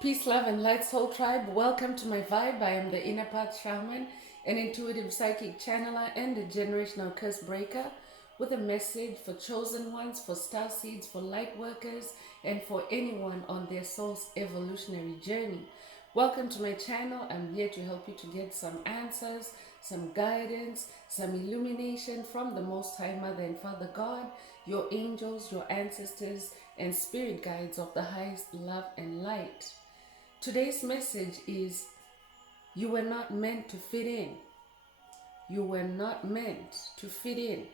Peace, love, and light, soul tribe. Welcome to my vibe. I am the inner path shaman, an intuitive psychic channeler, and a generational curse breaker with a message for chosen ones, for star seeds, for light workers, and for anyone on their soul's evolutionary journey. Welcome to my channel. I'm here to help you to get some answers, some guidance, some illumination from the Most High Mother and Father God, your angels, your ancestors, and spirit guides of the highest love and light. Today's message is you were not meant to fit in. You were not meant to fit in.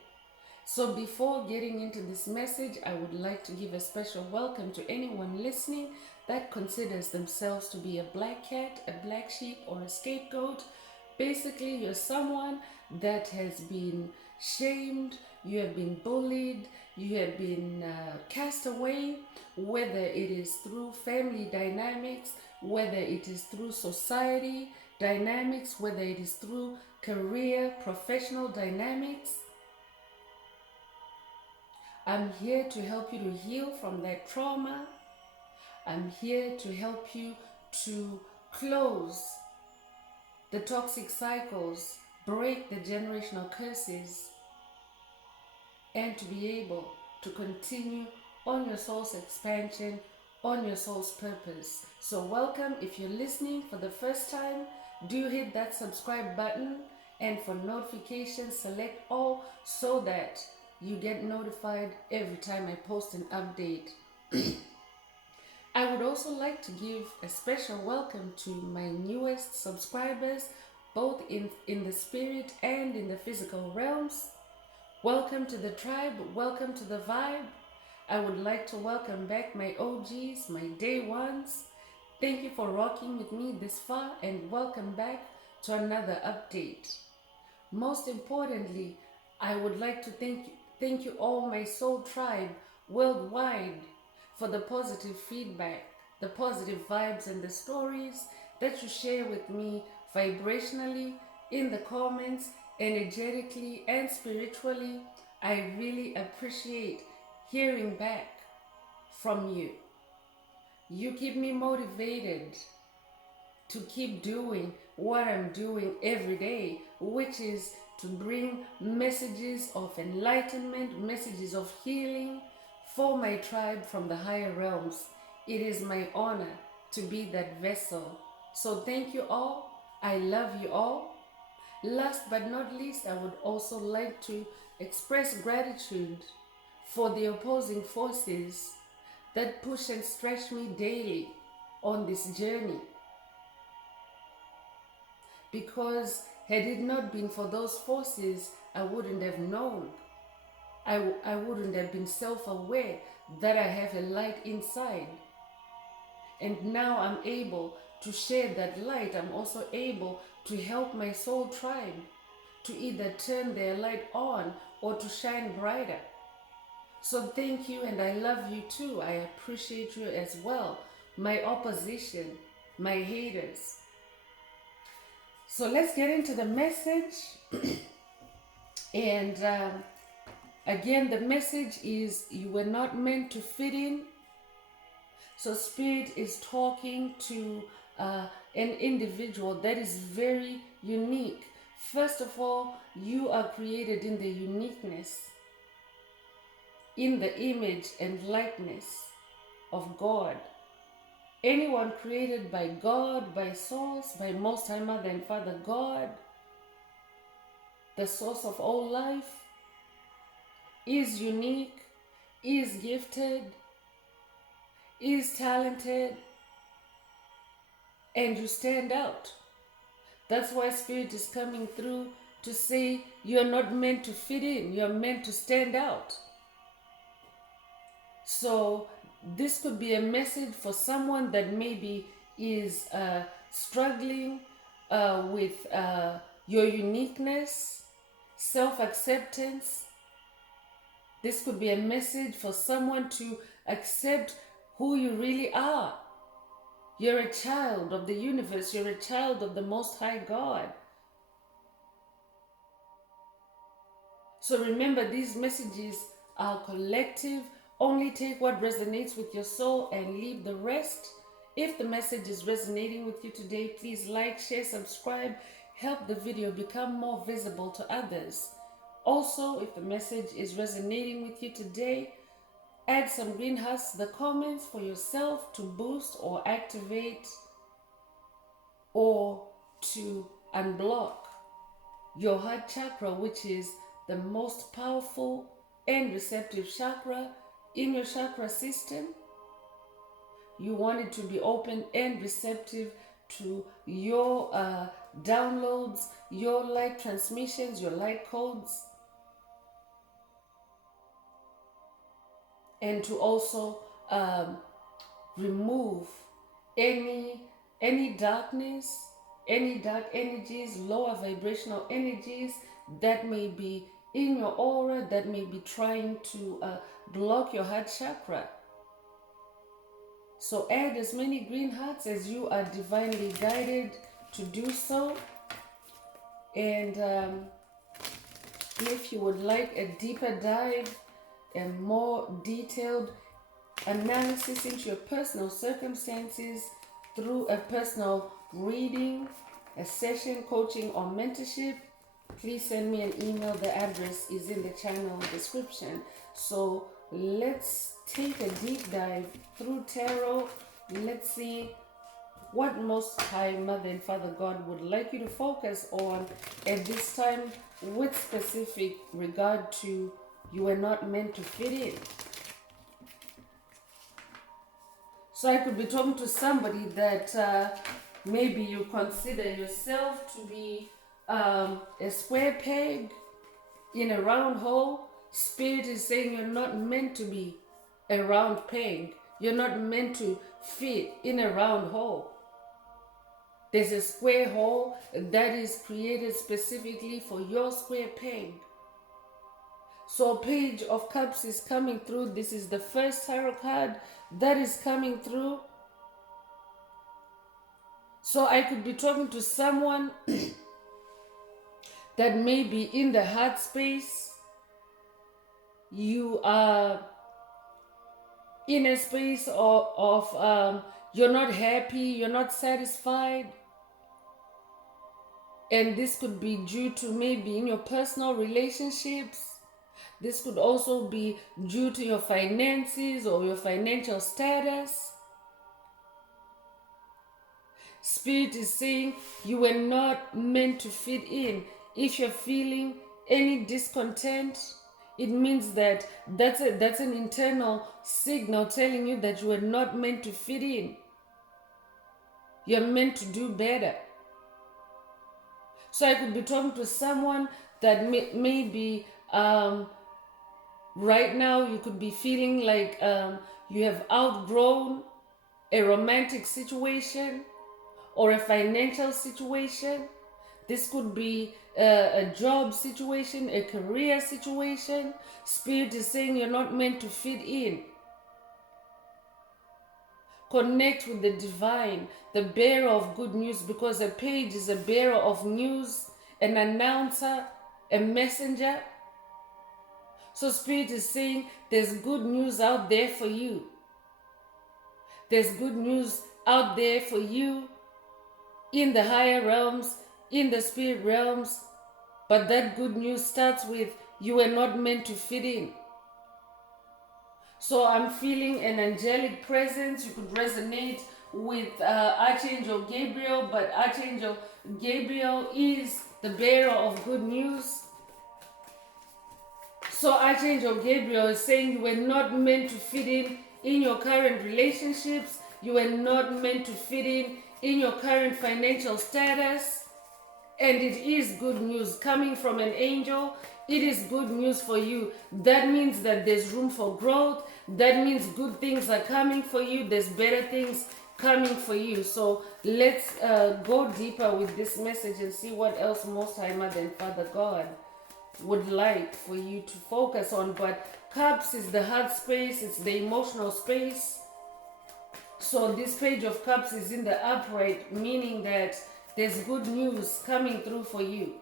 So before getting into this message, I would like to give a special welcome to anyone listening that considers themselves to be a black cat, a black sheep, or a scapegoat. Basically, you're someone that has been shamed, you have been bullied, you have been cast away, whether it is through family dynamics, whether it is through society dynamics, whether it is through career, professional dynamics. I'm here to help you to heal from that trauma. I'm here to help you to close the toxic cycles, break the generational curses, and to be able to continue on your soul's expansion, on your soul's purpose. So welcome. If you're listening for the first time, do hit that subscribe button, and for notifications, select all so that you get notified every time I post an update. I would also like to give a special welcome to my newest subscribers, both in the spirit and in the physical realms. Welcome to the tribe, welcome to the vibe. I would like to welcome back my OGs, my day ones. Thank you for rocking with me this far, and welcome back to another update. Most importantly, I would like to thank you all, my soul tribe worldwide, for the positive feedback, the positive vibes, and the stories that you share with me vibrationally, in the comments, energetically, and spiritually. I really appreciate hearing back from you. You keep me motivated to keep doing what I'm doing every day, which is to bring messages of enlightenment, messages of healing for my tribe from the higher realms. It is my honor to be that vessel. So thank you all. I love you all. Last but not least, I would also like to express gratitude for the opposing forces that push and stretch me daily on this journey. Because had it not been for those forces, I wouldn't have known. I wouldn't have been self-aware that I have a light inside. And now I'm able to share that light. I'm also able to help my soul tribe to either turn their light on or to shine brighter. So thank you, and I love you too. I appreciate you as well. My opposition, my haters. So let's get into the message. And again, the message is you were not meant to fit in. So Spirit is talking to an individual that is very unique. First of all, you are created in the uniqueness, in the image and likeness of God. Anyone created by God, by Source, by Most High Mother and Father God, the source of all life, is unique, is gifted, is talented, and you stand out. That's why Spirit is coming through to say you're not meant to fit in, you're meant to stand out. So this could be a message for someone that maybe is struggling with your uniqueness, self-acceptance. This could be a message for someone to accept who you really are. You're a child of the universe. You're a child of the Most High God. So remember, these messages are collective. Only take what resonates with your soul and leave the rest. If the message is resonating with you today, please like, share, subscribe, help the video become more visible to others. Also, if the message is resonating with you today, add some green hearts to the comments for yourself to boost or activate or to unblock your heart chakra, which is the most powerful and receptive chakra in your chakra system. You want it to be open and receptive to your downloads, your light transmissions, your light codes, and to also remove any darkness, any dark energies, lower vibrational energies that may be in your aura, that may be trying to block your heart chakra. So add as many green hearts as you are divinely guided to do so. And if you would like a deeper dive and more detailed analysis into your personal circumstances through a personal reading, a session, coaching, or mentorship, please send me an email. The address is in the channel description. So let's take a deep dive through tarot. Let's see what Most High Mother and Father God would like you to focus on at this time, with specific regard to you are not meant to fit in. So I could be talking to somebody that maybe you consider yourself to be a square peg in a round hole. Spirit is saying you're not meant to be a round peg. You're not meant to fit in a round hole. There's a square hole that is created specifically for your square peg. So Page of Cups is coming through. This is the first tarot card that is coming through. So I could be talking to someone that may be in the heart space. You are in a space of you're not happy, you're not satisfied. And this could be due to maybe in your personal relationships. This could also be due to your finances or your financial status. Spirit is saying you were not meant to fit in. If you're feeling any discontent, it means that that's an internal signal telling you that you were not meant to fit in. You're meant to do better. So I could be talking to someone that may be right now you could be feeling like you have outgrown a romantic situation or a financial situation. This could be a job situation, a career situation. Spirit is saying you're not meant to fit in. Connect with the divine, the bearer of good news, because a page is a bearer of news, an announcer, a messenger. So Spirit is saying there's good news out there for you. There's good news out there for you in the higher realms, in the spirit realms. But that good news starts with you are not meant to fit in. So I'm feeling an angelic presence. You could resonate with Archangel Gabriel, but Archangel Gabriel is the bearer of good news. So Archangel Gabriel is saying you were not meant to fit in your current relationships. You were not meant to fit in your current financial status. And it is good news coming from an angel. It is good news for you. That means that there's room for growth. That means good things are coming for you. There's better things coming for you. So let's go deeper with this message and see what else Most High Mother and Father God would like for you to focus on. But Cups is the heart space. It's the emotional space. So this Page of Cups is in the upright, meaning that there's good news coming through for you.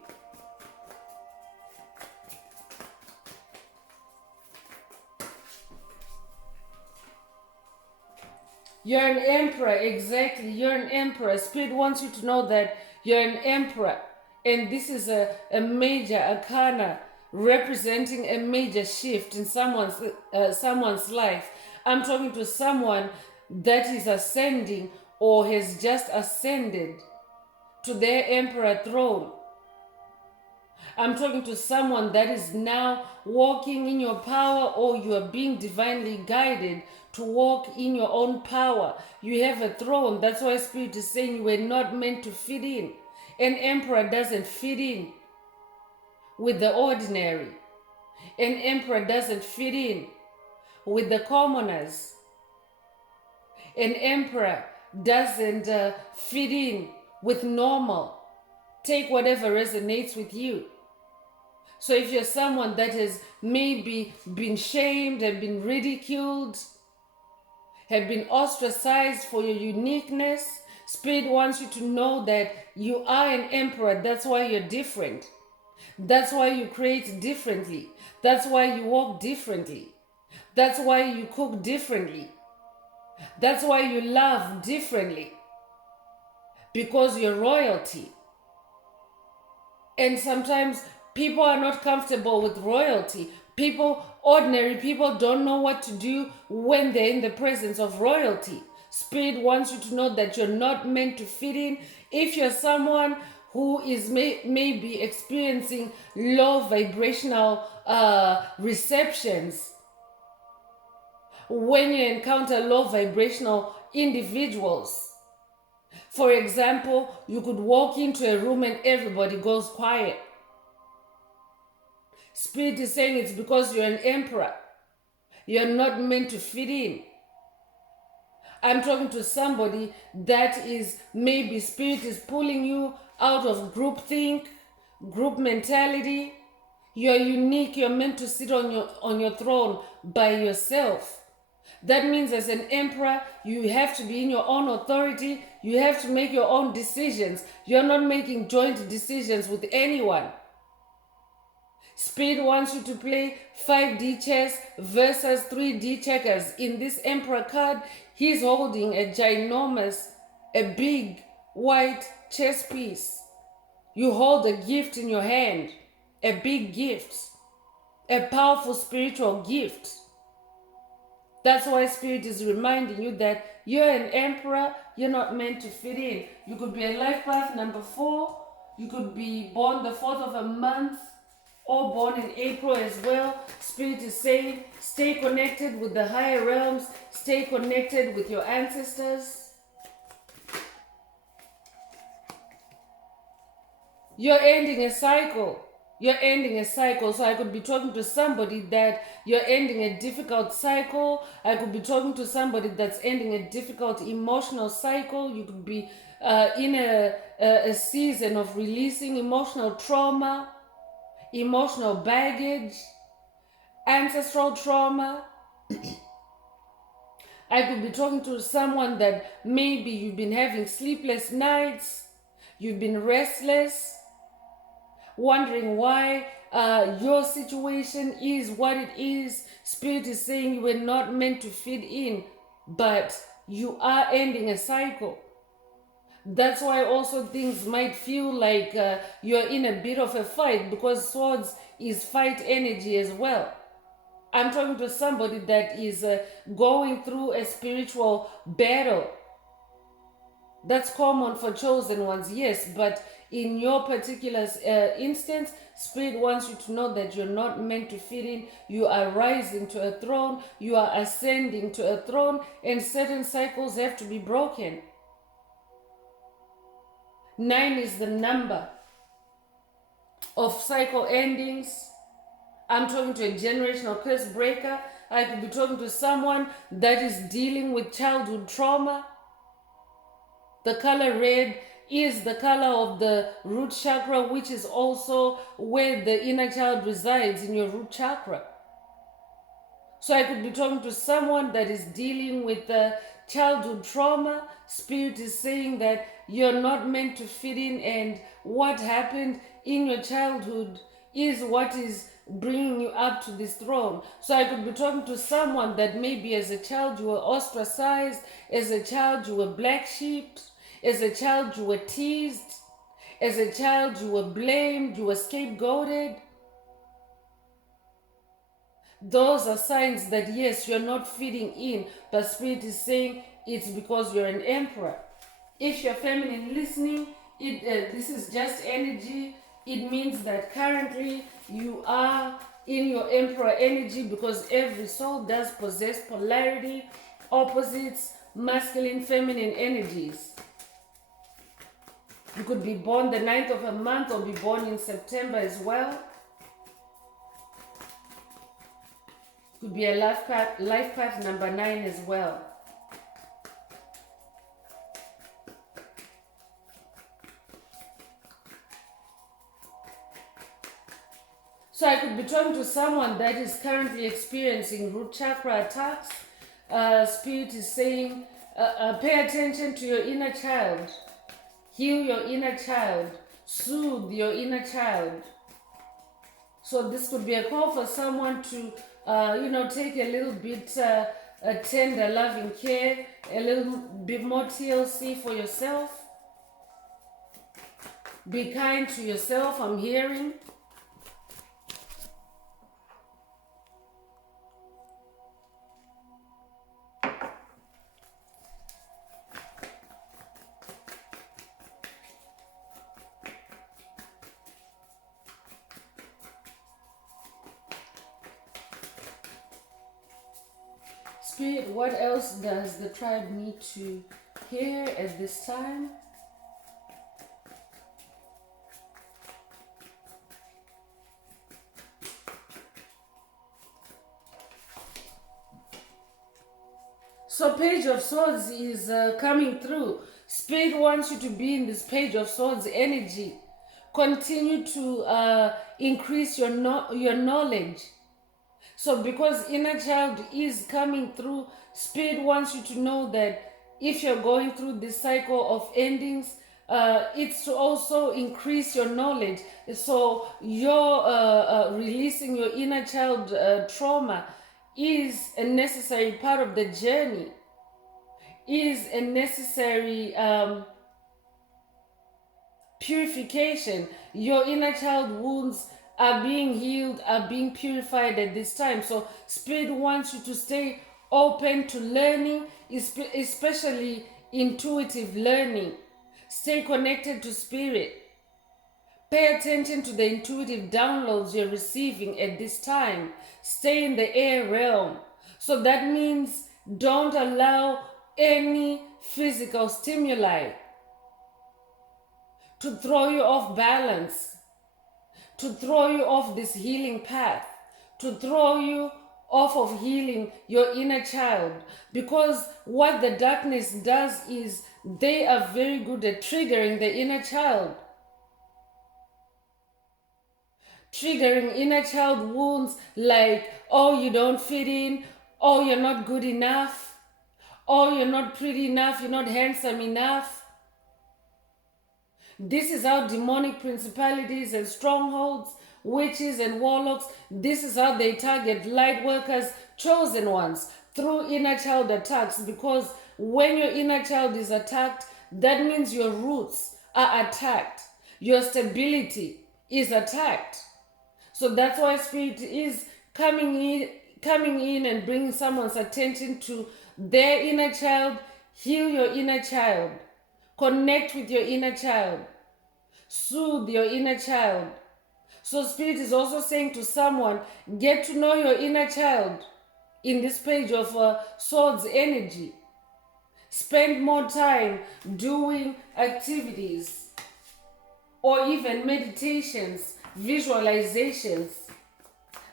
You're an emperor, exactly. You're an emperor. Spirit wants you to know that you're an emperor. And this is a major arcana representing a major shift in someone's life. I'm talking to someone that is ascending or has just ascended to their emperor throne. I'm talking to someone that is now walking in your power, or you are being divinely guided to walk in your own power. You have a throne. That's why Spirit is saying you were not meant to fit in. An emperor doesn't fit in with the ordinary. An emperor doesn't fit in with the commoners. An emperor doesn't fit in with normal. Take whatever resonates with you. So if you're someone that has maybe been shamed, have been ridiculed, have been ostracized for your uniqueness, Spirit wants you to know that you are an emperor. That's why you're different. That's why you create differently. That's why you walk differently. That's why you cook differently. That's why you love differently. Because you're royalty. And sometimes people are not comfortable with royalty. Ordinary people don't know what to do when they're in the presence of royalty. Spirit wants you to know that you're not meant to fit in. If you're someone who is maybe experiencing low vibrational receptions, when you encounter low vibrational individuals, for example, you could walk into a room and everybody goes quiet. Spirit is saying it's because you're an emperor. You're not meant to fit in. I'm talking to somebody that is maybe Spirit is pulling you out of groupthink, group mentality. You're unique. You're meant to sit on your throne by yourself. That means as an emperor, you have to be in your own authority. You have to make your own decisions. You're not making joint decisions with anyone. Spirit wants you to play 5D chess versus 3D checkers. In this emperor card, he's holding a big white chess piece. You hold a gift in your hand, a big gift, a powerful spiritual gift. That's why Spirit is reminding you that you're an emperor, you're not meant to fit in. You could be a life path number 4, you could be born the 4th of a month, or born in April as well. Spirit is saying, stay connected with the higher realms, stay connected with your ancestors. You're ending a cycle. You're ending a cycle. So I could be talking to somebody that you're ending a difficult cycle. I could be talking to somebody that's ending a difficult emotional cycle. You could be in a season of releasing emotional trauma, emotional baggage, ancestral trauma. I could be talking to someone that maybe you've been having sleepless nights, you've been restless, wondering why your situation is what it is. Spirit is saying you were not meant to fit in, but you are ending a cycle. That's why also things might feel like you're in a bit of a fight, because swords is fight energy as well. I'm talking to somebody that is going through a spiritual battle. That's common for chosen ones, yes, but in your particular instance, Spirit wants you to know that you're not meant to fit in. You are rising to a throne, you are ascending to a throne, and certain cycles have to be broken. 9 is the number of cycle endings. I'm talking to a generational curse breaker. I could be talking to someone that is dealing with childhood trauma. The color red is the color of the root chakra, which is also where the inner child resides, in your root chakra. So I could be talking to someone that is dealing with childhood trauma. Spirit is saying that you're not meant to fit in, and what happened in your childhood is what is bringing you up to this throne. So I could be talking to someone that maybe as a child you were ostracized, as a child you were black sheep, as a child you were teased, as a child you were blamed, you were scapegoated. Those are signs that yes, you're not fitting in, but Spirit is saying it's because you're an emperor. If you're feminine listening, this is just energy. It means that currently you are in your emperor energy, because every soul does possess polarity, opposites, masculine, feminine energies. You could be born the 9th of a month or be born in September as well. Could be a life path number 9 as well. So I could be talking to someone that is currently experiencing root chakra attacks. Spirit is saying, pay attention to your inner child. Heal your inner child. Soothe your inner child. So this could be a call for someone to, take a little bit tender, loving care, a little bit more TLC for yourself. Be kind to yourself, I'm hearing. Spirit, what else does the tribe need to hear at this time? So Page of Swords is coming through. Spirit wants you to be in this Page of Swords energy. Continue to increase your knowledge. So because inner child is coming through, Spirit wants you to know that if you're going through this cycle of endings, it's to also increase your knowledge. So your releasing your inner child trauma is a necessary part of the journey, is a necessary purification. Your inner child wounds are being healed, are being purified at this time. So Spirit wants you to stay open to learning, especially intuitive learning. Stay connected to Spirit. Pay attention to the intuitive downloads you're receiving at this time. Stay in the air realm. So that means don't allow any physical stimuli to throw you off balance, to throw you off this healing path, to throw you off of healing your inner child. Because what the darkness does is they are very good at triggering the inner child. Triggering inner child wounds like, oh, you don't fit in, oh, you're not good enough, oh, you're not pretty enough, you're not handsome enough. This is how demonic principalities and strongholds, witches and warlocks, this is how they target light workers, chosen ones, through inner child attacks. Because when your inner child is attacked, that means your roots are attacked, your stability is attacked. So that's why Spirit is coming in and bringing someone's attention to their inner child. Heal your inner child. Connect with your inner child. Soothe your inner child. So Spirit is also saying to someone, get to know your inner child in this Page of Swords energy. Spend more time doing activities or even meditations, visualizations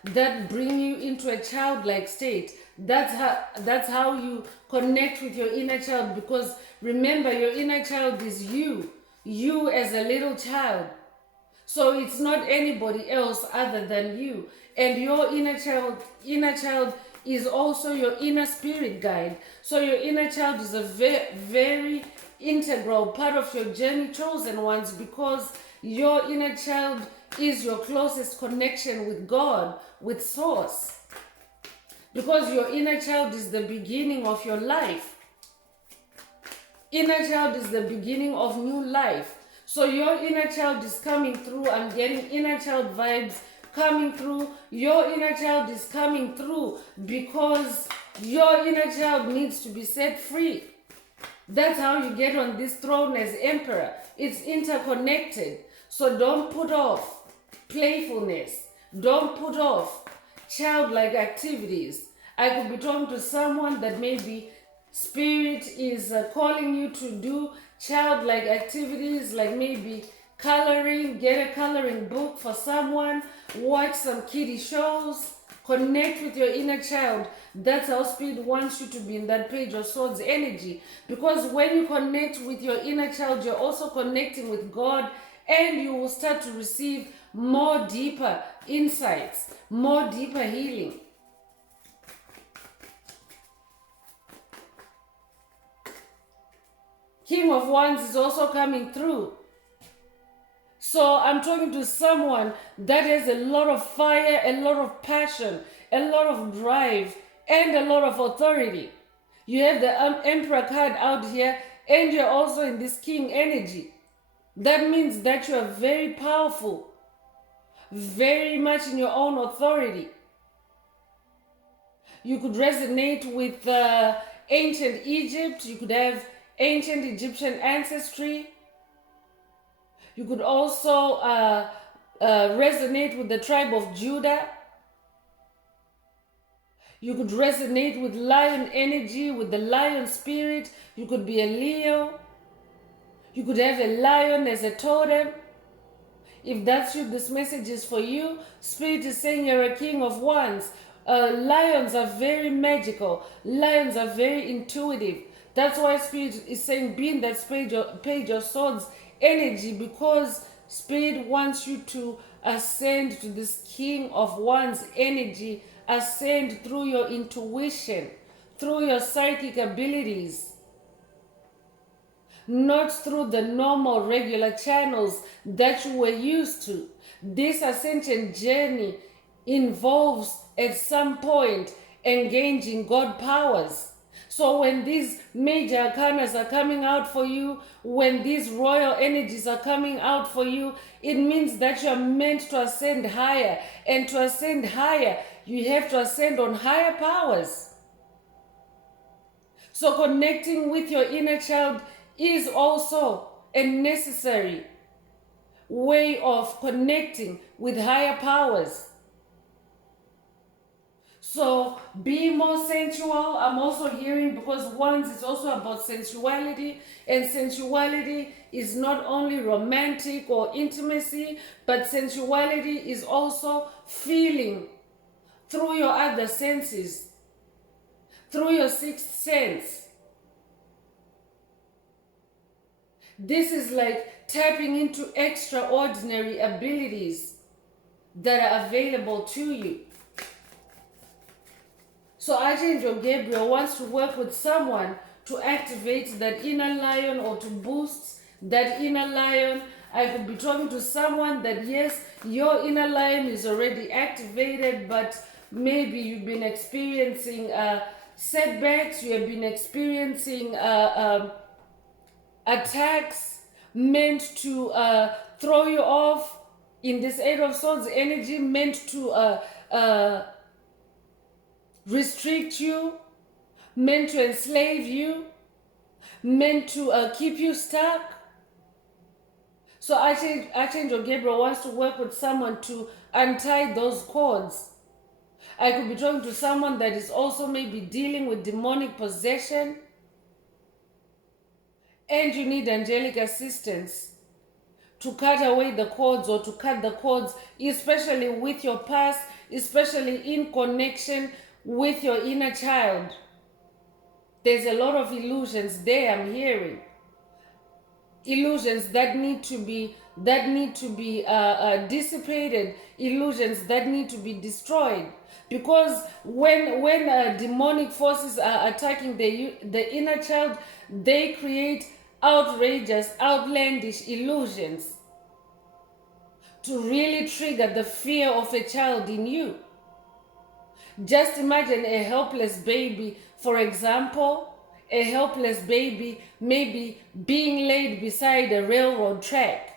that bring you into a childlike state. That's how you connect with your inner child. Because remember, your inner child is you as a little child. So it's not anybody else other than you. And your inner child is also your inner spirit guide. So your inner child is a very integral part of your journey, chosen ones, because your inner child is your closest connection with God, with Source. Because your inner child is the beginning of your life. Inner child is the beginning of new life. So your inner child is coming through. I'm getting inner child vibes coming through. Your inner child is coming through because your inner child needs to be set free. That's how you get on this throne as emperor. It's interconnected. So don't put off playfulness. Don't put off childlike activities. I could be talking to someone that maybe Spirit is calling you to do childlike activities, like maybe coloring, get a coloring book for someone, watch some kiddie shows, connect with your inner child. That's how Spirit wants you to be in that Page of Swords energy. Because when you connect with your inner child, you're also connecting with God, and you will start to receive more deeper insights, more deeper healing. King of Wands is also coming through. So I'm talking to someone that has a lot of fire, a lot of passion, a lot of drive, and a lot of authority. You have the Emperor card out here, and you're also in this King energy. That means that you are very powerful, very much in your own authority. You could resonate with ancient Egypt. You could have ancient Egyptian ancestry. You could also resonate with the tribe of Judah. You could resonate with lion energy, with the lion spirit. You could be a Leo. You could have a lion as a totem. If that's you, this message is for you. Spirit is saying you're a King of Wands. Lions are very magical. Lions are very intuitive. That's why Spirit is saying be in that Page of Swords energy, because Spirit wants you to ascend to this King of Wands energy, ascend through your intuition, through your psychic abilities, not through the normal regular channels that you were used to. This ascension journey involves at some point engaging God powers. So when these major arcanas are coming out for you, when these royal energies are coming out for you, it means that you are meant to ascend higher. And to ascend higher, you have to ascend on higher powers. So connecting with your inner child is also a necessary way of connecting with higher powers. So be more sensual. I'm also hearing, because Wands is also about sensuality, and sensuality is not only romantic or intimacy, but sensuality is also feeling through your other senses, through your sixth sense. This is like tapping into extraordinary abilities that are available to you. So Archangel Gabriel wants to work with someone to activate that inner lion, or to boost that inner lion. I could be talking to someone that, yes, your inner lion is already activated, but maybe you've been experiencing setbacks, you have been experiencing attacks meant to throw you off in this Eight of Swords energy, meant to restrict you, meant to enslave you, meant to keep you stuck. So Archangel Gabriel wants to work with someone to untie those cords. I could be talking to someone that is also maybe dealing with demonic possession, and you need angelic assistance to cut away the cords, or to cut the cords, especially with your past, especially in connection with your inner child. There's a lot of illusions there, I'm hearing. Illusions that need to be dissipated, illusions that need to be destroyed. Because when demonic forces are attacking the inner child, they create outrageous, outlandish illusions. to really trigger the fear of a child in you. Just imagine a helpless baby, for example, a helpless baby maybe being laid beside a railroad track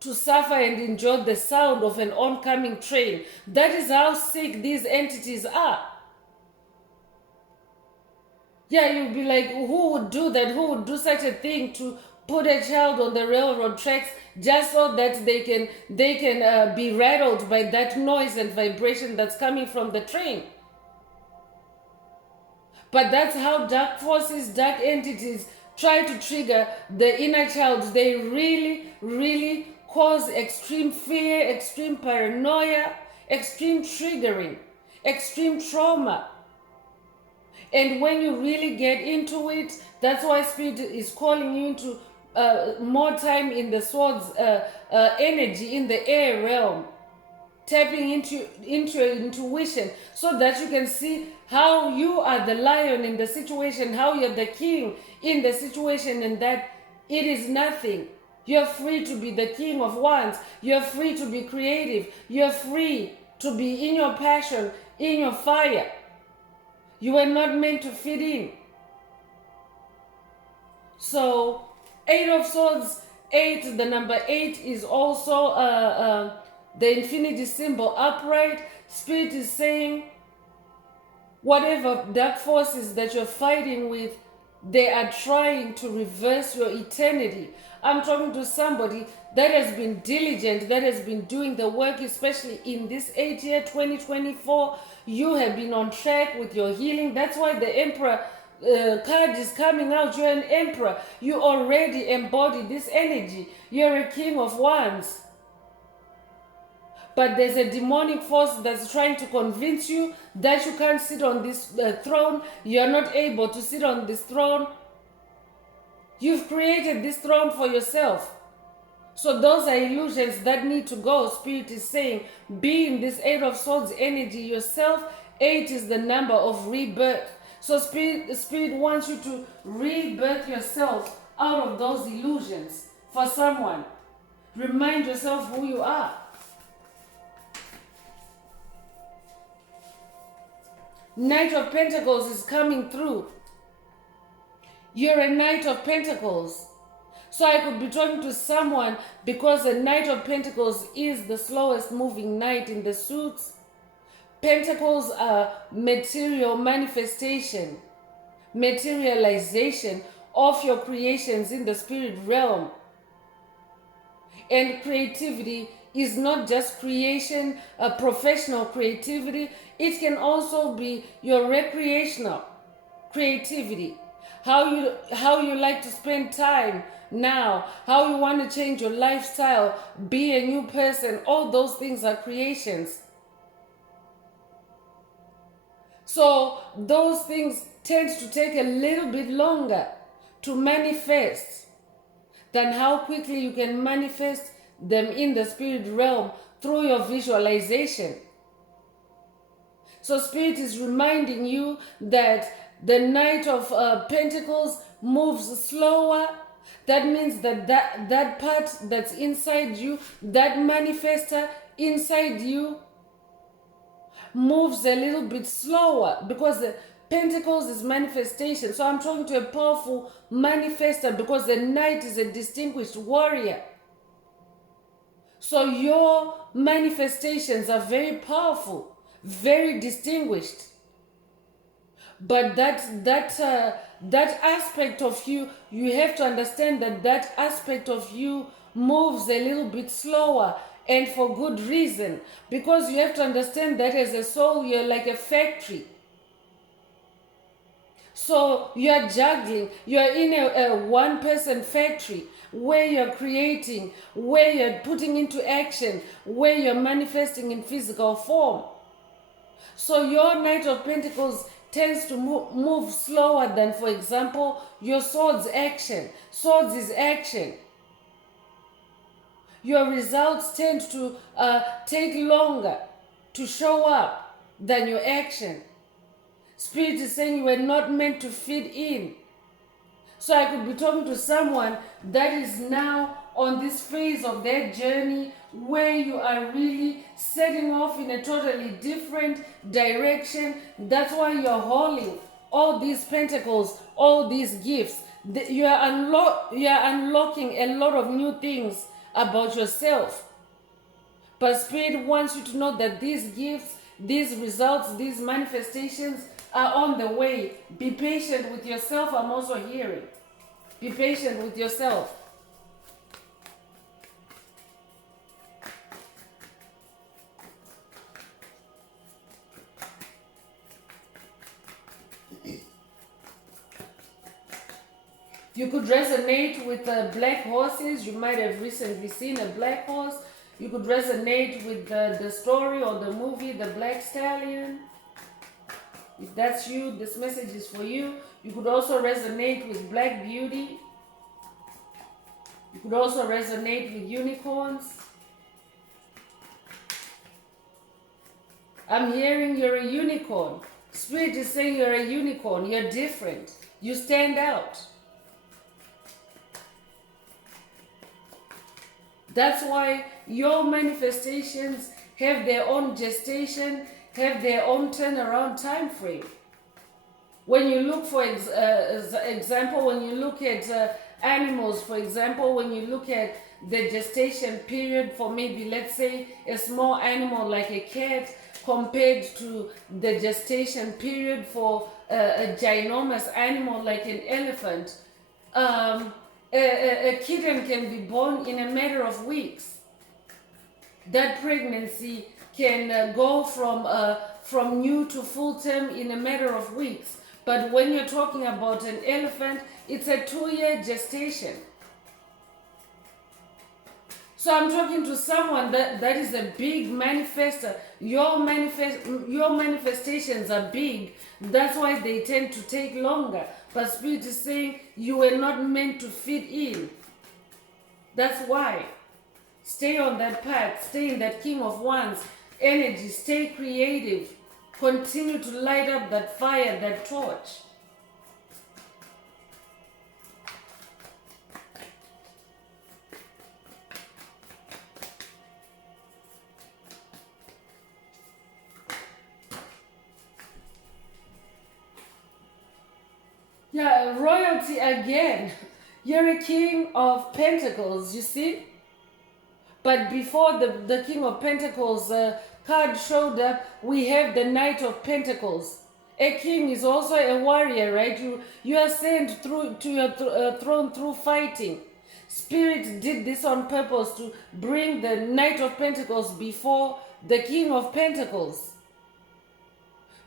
to suffer and enjoy the sound of an oncoming train. That is how sick these entities are. Yeah, you'll be like, who would do that? Who would do such a thing to put a child on the railroad tracks just so that they can be rattled by that noise and vibration that's coming from the train? But that's how dark forces, dark entities try to trigger the inner child. They really, really cause extreme fear, extreme paranoia, extreme triggering, extreme trauma. And when you really get into it, that's why Spirit is calling you into more time in the swords energy, in the air realm. Tapping into your intuition so that you can see how you are the lion in the situation, how you're the king in the situation, and that it is nothing. You're free to be the king of wands. You're free to be creative. You're free to be in your passion, in your fire. You were not meant to fit in. So, 8 of Swords, 8, the number 8 is also the infinity symbol upright. Spirit is saying, whatever dark forces that you're fighting with, they are trying to reverse your eternity. I'm talking to somebody that has been diligent, that has been doing the work, especially in this 8 year, 2024. You have been on track with your healing. That's why the Emperor card is coming out. You're an emperor. You already embody this energy. You're a king of wands. But there's a demonic force that's trying to convince you that you can't sit on this throne. You're not able to sit on this throne. You've created this throne for yourself. So those are illusions that need to go. Spirit is saying, be in this 8 of Swords energy yourself. 8 is the number of rebirth. So Spirit wants you to rebirth yourself out of those illusions. For someone, remind yourself who you are. Knight of Pentacles is coming through. You're a Knight of Pentacles. So I could be talking to someone because a Knight of Pentacles is the slowest moving knight in the suits. Pentacles are material manifestation, materialization of your creations in the spirit realm. And creativity is not just creation, professional creativity. It can also be your recreational creativity. How you like to spend time now, how you want to change your lifestyle, be a new person. All those things are creations. So those things tend to take a little bit longer to manifest than how quickly you can manifest them in the spirit realm through your visualization. So Spirit is reminding you that the Knight of Pentacles moves slower. That means that part that's inside you, that manifester inside you, moves a little bit slower because the Pentacles is manifestation. So I'm talking to a powerful manifester because the Knight is a distinguished warrior. So your manifestations are very powerful, very distinguished. But that aspect of you, you have to understand that aspect of you moves a little bit slower, and for good reason. Because you have to understand that as a soul, you're like a factory. So you're juggling, you're in a one-person factory where you're creating, where you're putting into action, where you're manifesting in physical form. So your Knight of Pentacles tends to move slower than, for example, your Swords action. Swords is action. Your results tend to take longer to show up than your action. Spirit is saying you were not meant to fit in. So I could be talking to someone that is now on this phase of their journey where you are really setting off in a totally different direction. That's why you're holding all these pentacles, all these gifts. You are unlocking a lot of new things about yourself. But Spirit wants you to know that these gifts, these results, these manifestations are on the way. Be patient with yourself. I'm also hearing. Be patient with yourself. You could resonate with black horses. You might have recently seen a black horse. You could resonate with the story or the movie, The Black Stallion. If that's you, this message is for you. You could also resonate with Black Beauty. You could also resonate with unicorns. I'm hearing you're a unicorn. Spirit is saying you're a unicorn. You're different. You stand out. That's why your manifestations have their own gestation, have their own turnaround time frame. When you look, for example, when you look at animals, for example, when you look at the gestation period for maybe, let's say, a small animal like a cat compared to the gestation period for a ginormous animal like an elephant, a kitten can be born in a matter of weeks. That pregnancy can go from new to full term in a matter of weeks. But when you're talking about an elephant, it's a 2-year gestation. So I'm talking to someone that is a big manifester. Your manifestations are big. That's why they tend to take longer. But Spirit is saying you were not meant to fit in. That's why. Stay on that path. Stay in that King of Wands energy. Stay creative. Continue to light up that fire, that torch. Yeah, royalty again. You're a King of Pentacles, you see? But before the King of Pentacles card showed up, we have the Knight of Pentacles. A king is also a warrior, right? You are sent through to your throne through fighting. Spirit did this on purpose to bring the Knight of Pentacles before the King of Pentacles.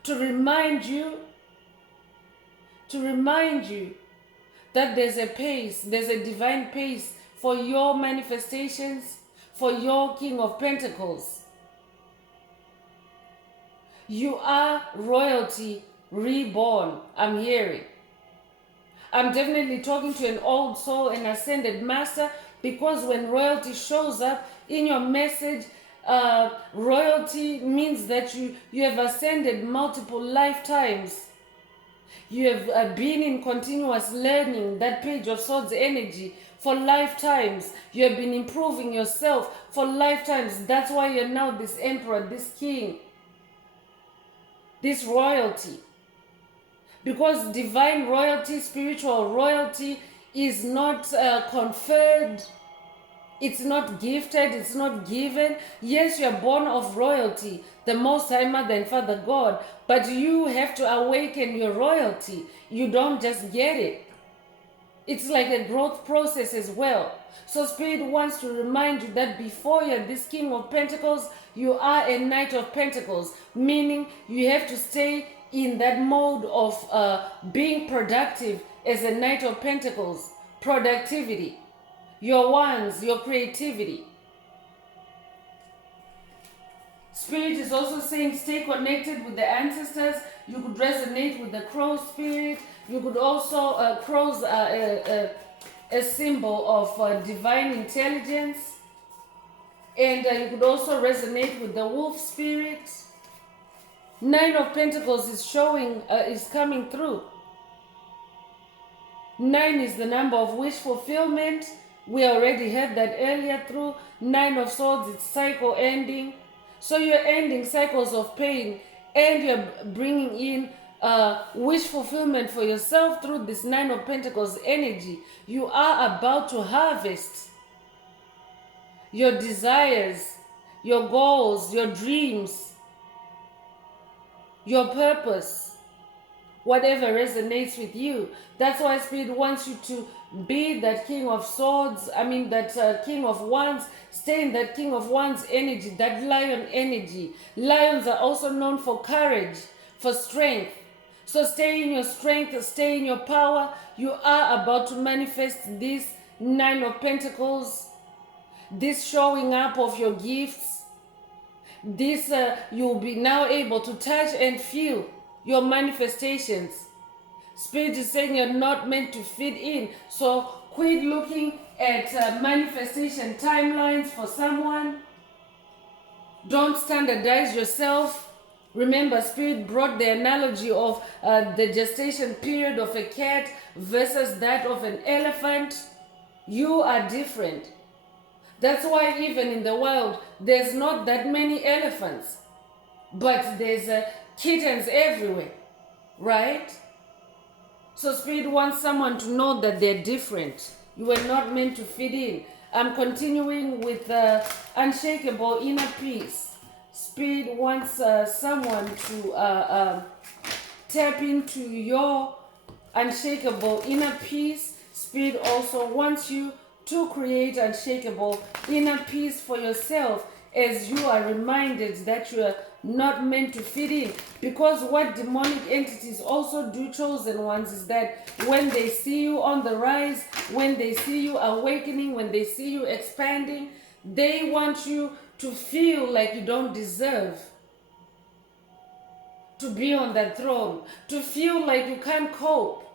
To remind you that there's a pace, there's a divine pace for your manifestations, for your King of Pentacles. You are royalty reborn, I'm hearing. I'm definitely talking to an old soul, an ascended master, because when royalty shows up in your message, royalty means that you have ascended multiple lifetimes. You have been in continuous learning, that Page of Swords energy, for lifetimes. You have been improving yourself for lifetimes. That's why you're now this emperor, this king, this royalty. Because divine royalty, spiritual royalty is not conferred. It's not gifted, it's not given. Yes, you're born of royalty, the Most High Mother and Father God, but you have to awaken your royalty. You don't just get it. It's like a growth process as well. So Spirit wants to remind you that before you're this King of Pentacles, you are a Knight of Pentacles, meaning you have to stay in that mode of being productive as a Knight of Pentacles. Productivity. Your wands, your creativity. Spirit is also saying stay connected with the ancestors. You could resonate with the crow spirit. You could also, crows are a symbol of divine intelligence. And you could also resonate with the wolf spirit. 9 of Pentacles is showing, is coming through. 9 is the number of wish fulfillment. We already had that earlier through Nine of Swords. It's cycle ending. So you're ending cycles of pain, and you're bringing in wish fulfillment for yourself through this Nine of Pentacles energy. You are about to harvest your desires, your goals, your dreams, your purpose, whatever resonates with you. That's why Spirit wants you to be that King of Swords, that King of Wands. Stay in that King of Wands energy, that lion energy. Lions are also known for courage, for strength. So stay in your strength, stay in your power. You are about to manifest this Nine of Pentacles, this showing up of your gifts. This you'll be now able to touch and feel your manifestations. Spirit is saying you're not meant to fit in. So quit looking at manifestation timelines for someone. Don't standardize yourself. Remember, Spirit brought the analogy of the gestation period of a cat versus that of an elephant. You are different. That's why even in the world, there's not that many elephants, but there's kittens everywhere, right? So Spirit wants someone to know that they're different. You were not meant to fit in. I'm continuing with unshakable inner peace. Spirit wants someone to tap into your unshakable inner peace. Spirit also wants you to create unshakable inner peace for yourself as you are reminded that you are not meant to fit in. Because what demonic entities also do, chosen ones, is that when they see you on the rise, when they see you awakening, when they see you expanding, they want you to feel like you don't deserve to be on that throne, to feel like you can't cope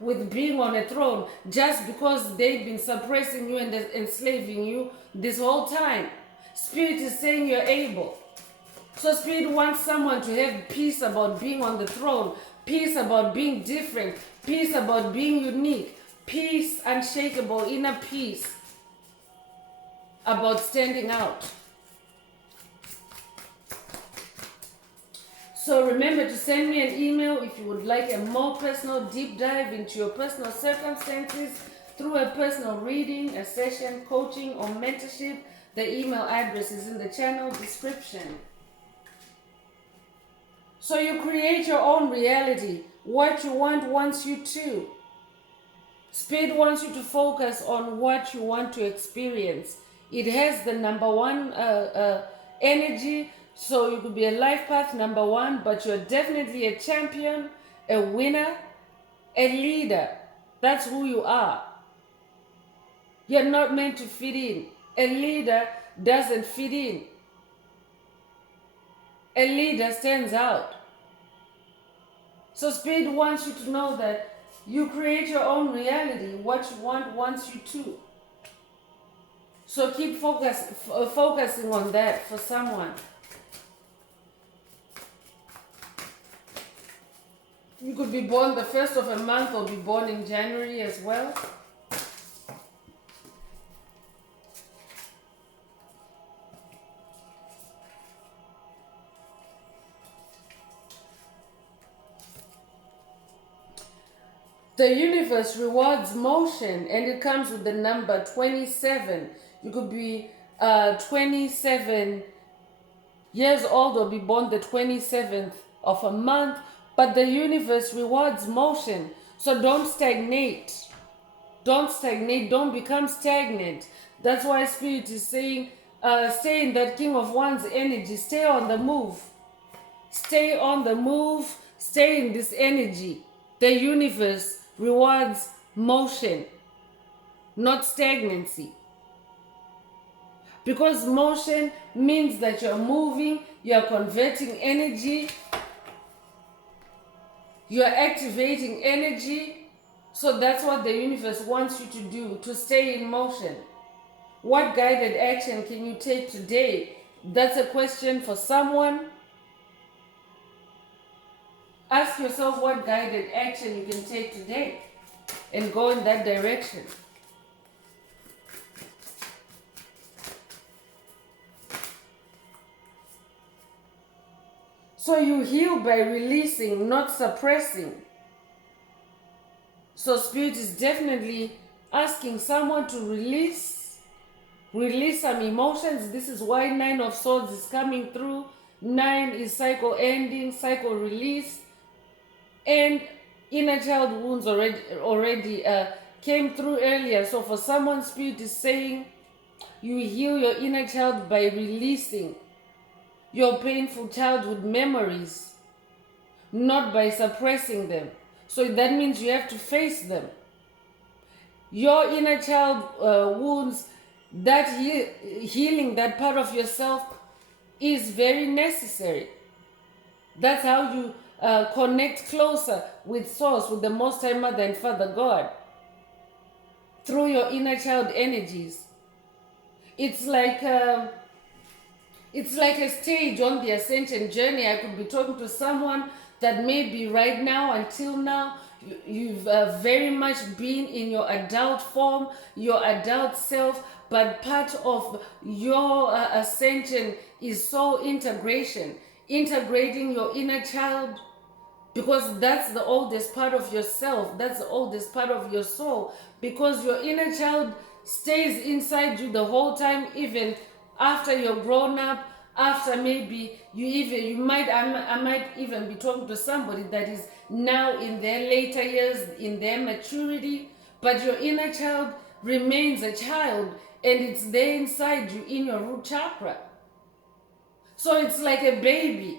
with being on a throne just because they've been suppressing you and enslaving you this whole time. Spirit is saying you're able. So Spirit wants someone to have peace about being on the throne, peace about being different, peace about being unique, peace, unshakable inner peace about standing out. So remember to send me an email if you would like a more personal deep dive into your personal circumstances through a personal reading, a session, coaching, or mentorship. The email address is in the channel description. So you create your own reality. What you want wants you to. Spirit wants you to focus on what you want to experience. It has the number one energy. So you could be a life path number one, but you're definitely a champion, a winner, a leader. That's who you are. You're not meant to fit in. A leader doesn't fit in. A leader stands out. So Spirit wants you to know that you create your own reality. What you want wants you to. So keep focusing on that for someone. You could be born the first of a month or be born in January as well. The universe rewards motion, and it comes with the number 27. You could be 27 years old or be born the 27th of a month. But the universe rewards motion. So don't stagnate. Don't stagnate. Don't become stagnant. That's why Spirit is saying, stay in that King of Wands energy. Stay on the move. Stay on the move. Stay in this energy. The universe rewards motion, not stagnancy. Because motion means that you're moving, you're converting energy, you're activating energy. So that's what the universe wants you to do, to stay in motion. What guided action can you take today? That's a question for someone. Ask yourself what guided action you can take today and go in that direction. So you heal by releasing, not suppressing. So Spirit is definitely asking someone to release some emotions. This is why 9 of Swords is coming through. 9 is cycle ending, cycle release, and inner child wounds already came through earlier. So for someone, Spirit is saying you heal your inner child by releasing your painful childhood memories, not by suppressing them. So that means you have to face them. Your inner child wounds, that healing that part of yourself is very necessary. That's how you connect closer with Source, with the Most High Mother and Father God, through your inner child energies. It's like a stage on the ascension journey. I could be talking to someone that maybe right now, until now, you've very much been in your adult form, your adult self, but part of your ascension is soul integration, integrating your inner child, because that's the oldest part of yourself, that's the oldest part of your soul, because your inner child stays inside you the whole time, even after you're grown up, after maybe I might even be talking to somebody that is now in their later years, in their maturity, but your inner child remains a child, and it's there inside you in your root chakra. So it's like a baby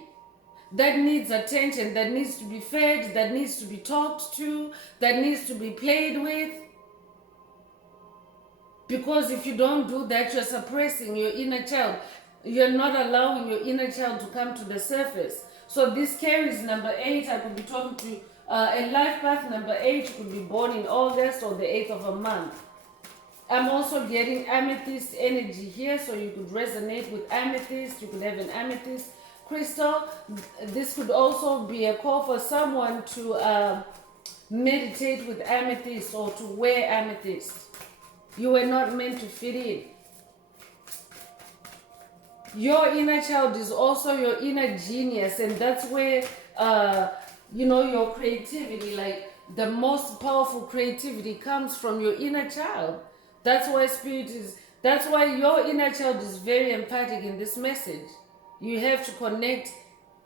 that needs attention, that needs to be fed, that needs to be talked to, that needs to be played with. Because if you don't do that, you're suppressing your inner child. You're not allowing your inner child to come to the surface. So this carries number 8. I could be talking to a life path number 8. You could be born in August or the 8th of a month. I'm also getting amethyst energy here, so you could resonate with amethyst. You could have an amethyst crystal. This could also be a call for someone to meditate with amethyst or to wear amethyst. You were not meant to fit in. Your inner child is also your inner genius, and that's where your creativity, like the most powerful creativity, comes from your inner child. That's why that's why your inner child is very empathic in this message. You have to connect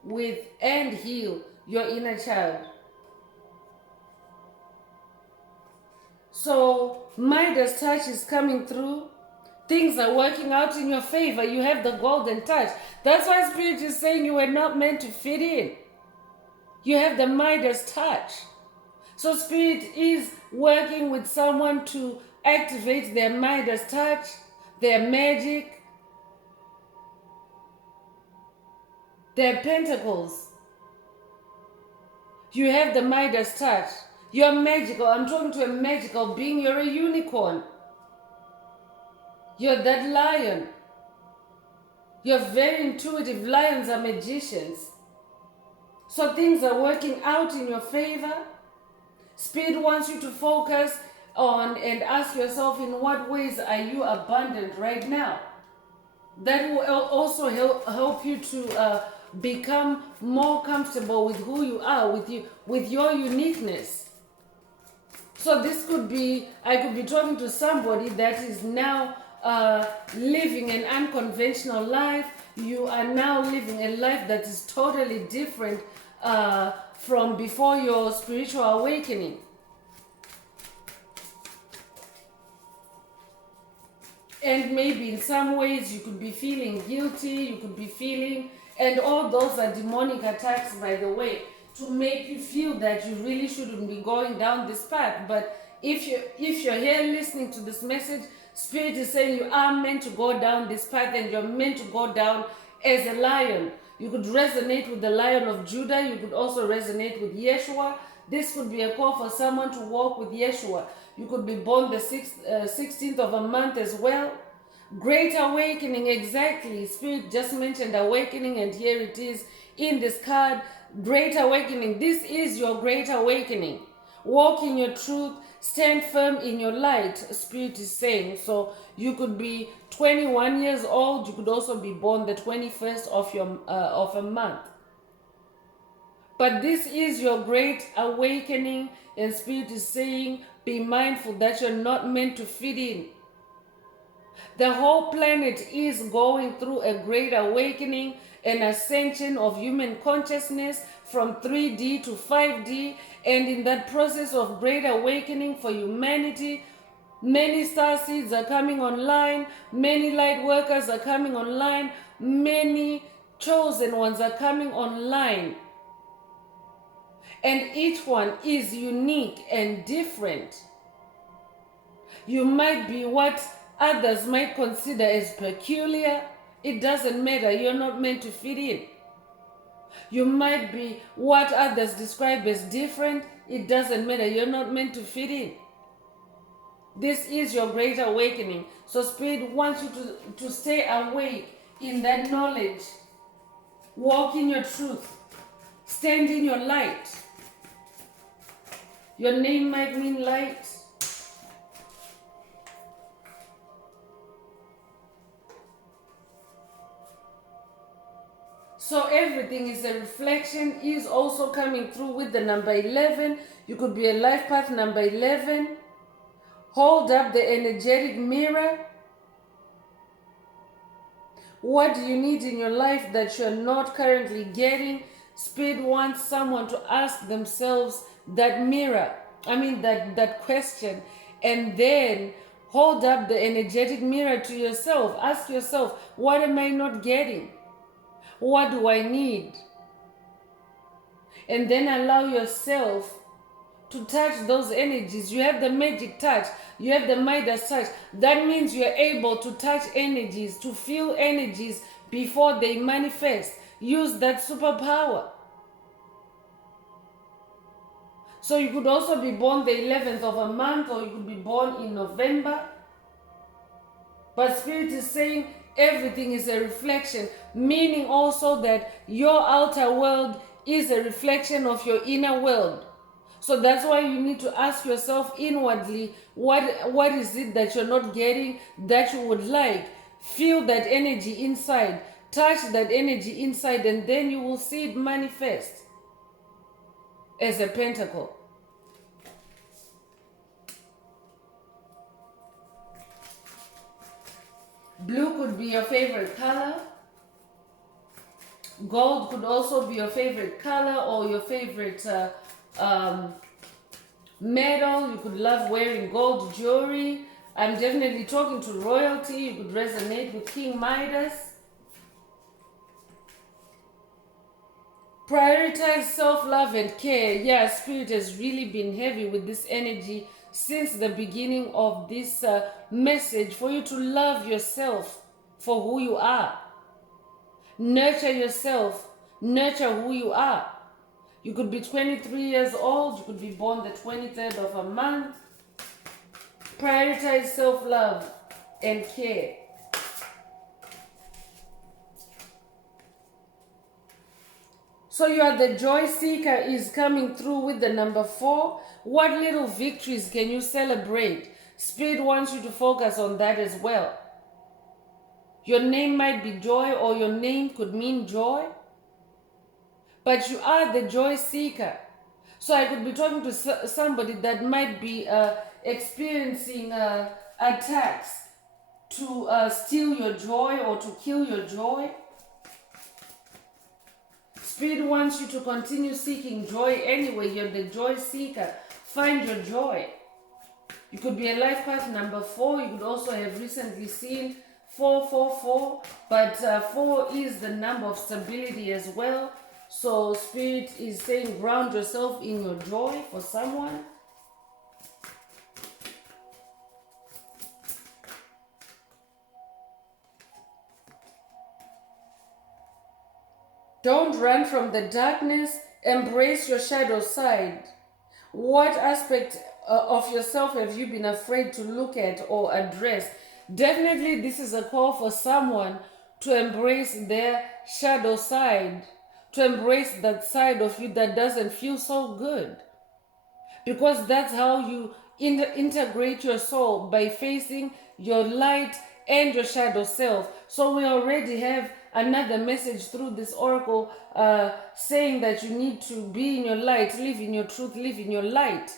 with and heal your inner child. So Midas touch is coming through. Things are working out in your favor. You have the golden touch. That's why Spirit is saying you were not meant to fit in. You have the Midas touch. So Spirit is working with someone to activate their Midas touch, their magic, their pentacles. You have the Midas touch. You're magical. I'm talking to a magical being. You're a unicorn. You're that lion. You're very intuitive. Lions are magicians. So things are working out in your favor. Spirit wants you to focus on and ask yourself, in what ways are you abundant right now? That will also help you to become more comfortable with who you are, with your uniqueness. So this could be, I could be talking to somebody that is now living an unconventional life. You are now living a life that is totally different from before your spiritual awakening. And maybe in some ways you could be feeling guilty, you could be feeling, and all those are demonic attacks, by the way, to make you feel that you really shouldn't be going down this path. But if you're here listening to this message, Spirit is saying you are meant to go down this path, and you're meant to go down as a lion. You could resonate with the Lion of Judah. You could also resonate with Yeshua. This could be a call for someone to walk with Yeshua. You could be born the 16th of a month as well. Great awakening, exactly. Spirit just mentioned awakening, and here it is in this card. Great awakening. This is your great awakening. Walk in your truth. Stand firm in your light, Spirit is saying. So you could be 21 years old. You could also be born the 21st of a month. But this is your great awakening, and Spirit is saying, be mindful that you're not meant to fit in. The whole planet is going through a great awakening, an ascension of human consciousness from 3D to 5D, and in that process of great awakening for humanity, many star seeds are coming online, many light workers are coming online, many chosen ones are coming online. And each one is unique and different. You might be what others might consider as peculiar. It doesn't matter. You're not meant to fit in. You might be what others describe as different. It doesn't matter. You're not meant to fit in. This is your great awakening. So Spirit wants you to stay awake in that knowledge. Walk in your truth. Stand in your light. Your name might mean light. So everything is a reflection, is also coming through with the number 11. You could be a life path number 11. Hold up the energetic mirror. What do you need in your life that you're not currently getting? Spirit wants someone to ask themselves that mirror. that question. And then hold up the energetic mirror to yourself. Ask yourself, what am I not getting? What do I need? And then allow yourself to touch those energies. You have the magic touch. You have the Midas touch. That means you are able to touch energies, to feel energies before they manifest. Use that superpower. So you could also be born the 11th of a month, or you could be born in November. But Spirit is saying everything is a reflection, meaning also that your outer world is a reflection of your inner world. So that's why you need to ask yourself inwardly, what is it that you're not getting that you would like? Feel that energy inside, touch that energy inside, and then you will see it manifest as a pentacle. Blue could be your favorite color. Gold could also be your favorite color, or your favorite metal. You could love wearing gold jewelry. I'm definitely talking to royalty. You could resonate with King Midas. Prioritize self-love and care. Yeah, Spirit has really been heavy with this energy since the beginning of this message, for you to love yourself for who you are. Nurture yourself. Nurture who you are. You could be 23 years old. You could be born the 23rd of a month. Prioritize self-love and care. So you are the joy seeker is coming through with the number 4. What little victories can you celebrate? Spirit wants you to focus on that as well. Your name might be joy, or your name could mean joy. But you are the joy seeker. So I could be talking to somebody that might be experiencing attacks to steal your joy or to kill your joy. Spirit wants you to continue seeking joy anyway. You're the joy seeker. Find your joy. You could be a life path number 4. You could also have recently seen 444. But 4 is the number of stability as well. So Spirit is saying ground yourself in your joy for someone. Don't run from the darkness. Embrace your shadow side. What aspect of yourself have you been afraid to look at or address? Definitely this is a call for someone to embrace their shadow side. To embrace that side of you that doesn't feel so good. Because that's how you integrate your soul, by facing your light and your shadow self. So we already have another message through this oracle saying that you need to be in your light, live in your truth, live in your light.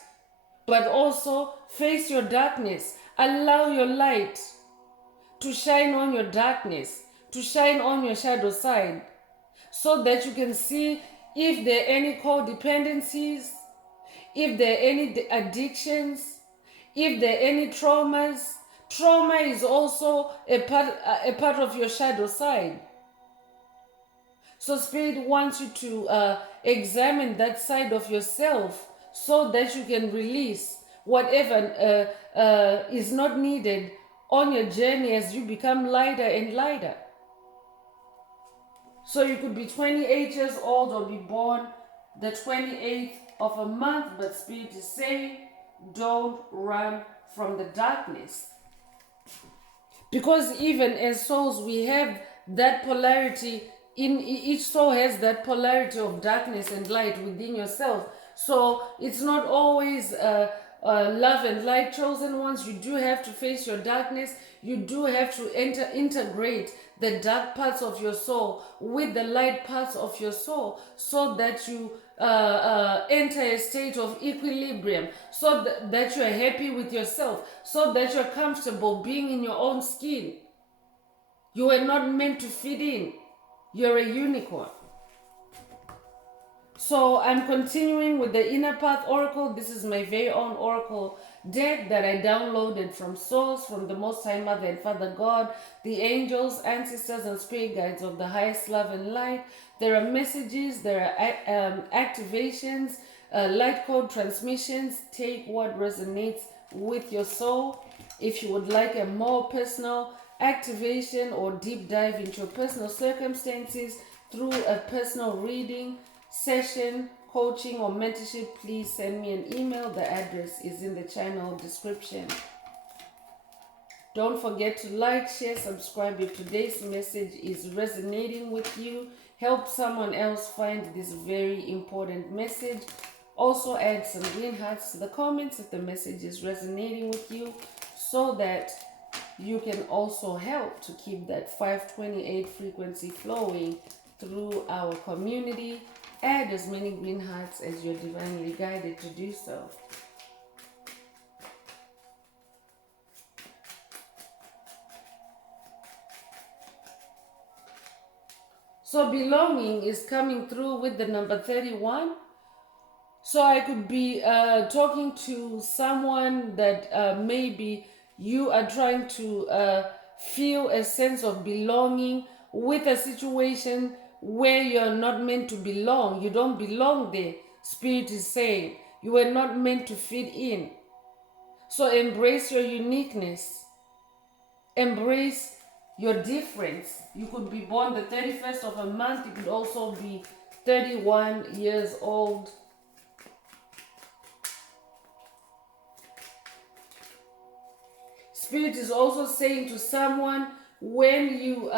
But also face your darkness. Allow your light to shine on your darkness, to shine on your shadow side, so that you can see if there are any codependencies, if there are any addictions, if there are any traumas. Trauma is also a part of your shadow side. So Spirit wants you to examine that side of yourself so that you can release whatever is not needed on your journey as you become lighter and lighter. So you could be 28 years old or be born the 28th of a month, but Spirit is saying, don't run from the darkness. Because even as souls, we have that polarity. In each soul has that polarity of darkness and light within yourself. So it's not always love and light, chosen ones. You do have to face your darkness. You do have to integrate the dark parts of your soul with the light parts of your soul, so that you enter a state of equilibrium, so that you are happy with yourself, so that you're comfortable being in your own skin. You are not meant to fit in. You're a Unikwa. So I'm continuing with the Inner Path Oracle. This is my very own Oracle deck that I downloaded from Source, from the Most High Mother and Father God, the angels, ancestors, and spirit guides of the highest love and light. There are messages, there are activations, light code transmissions. Take what resonates with your soul. If you would like a more personal activation or deep dive into your personal circumstances through a personal reading, session, coaching, or mentorship, please send me an email. The address is in the channel description. Don't forget to like, share, subscribe if today's message is resonating with you. Help someone else find this very important message. Also add some green hearts to the comments if the message is resonating with you, so that you can also help to keep that 528 frequency flowing through our community. Add as many green hearts as you're divinely guided to do so. So belonging is coming through with the number 31. So I could be talking to someone that maybe you are trying to feel a sense of belonging with a situation where you're not meant to belong. You don't belong there. Spirit is saying you were not meant to fit in. So embrace your uniqueness. Embrace your difference. You could be born the 31st of a month. You could also be 31 years old. Spirit is also saying to someone, when you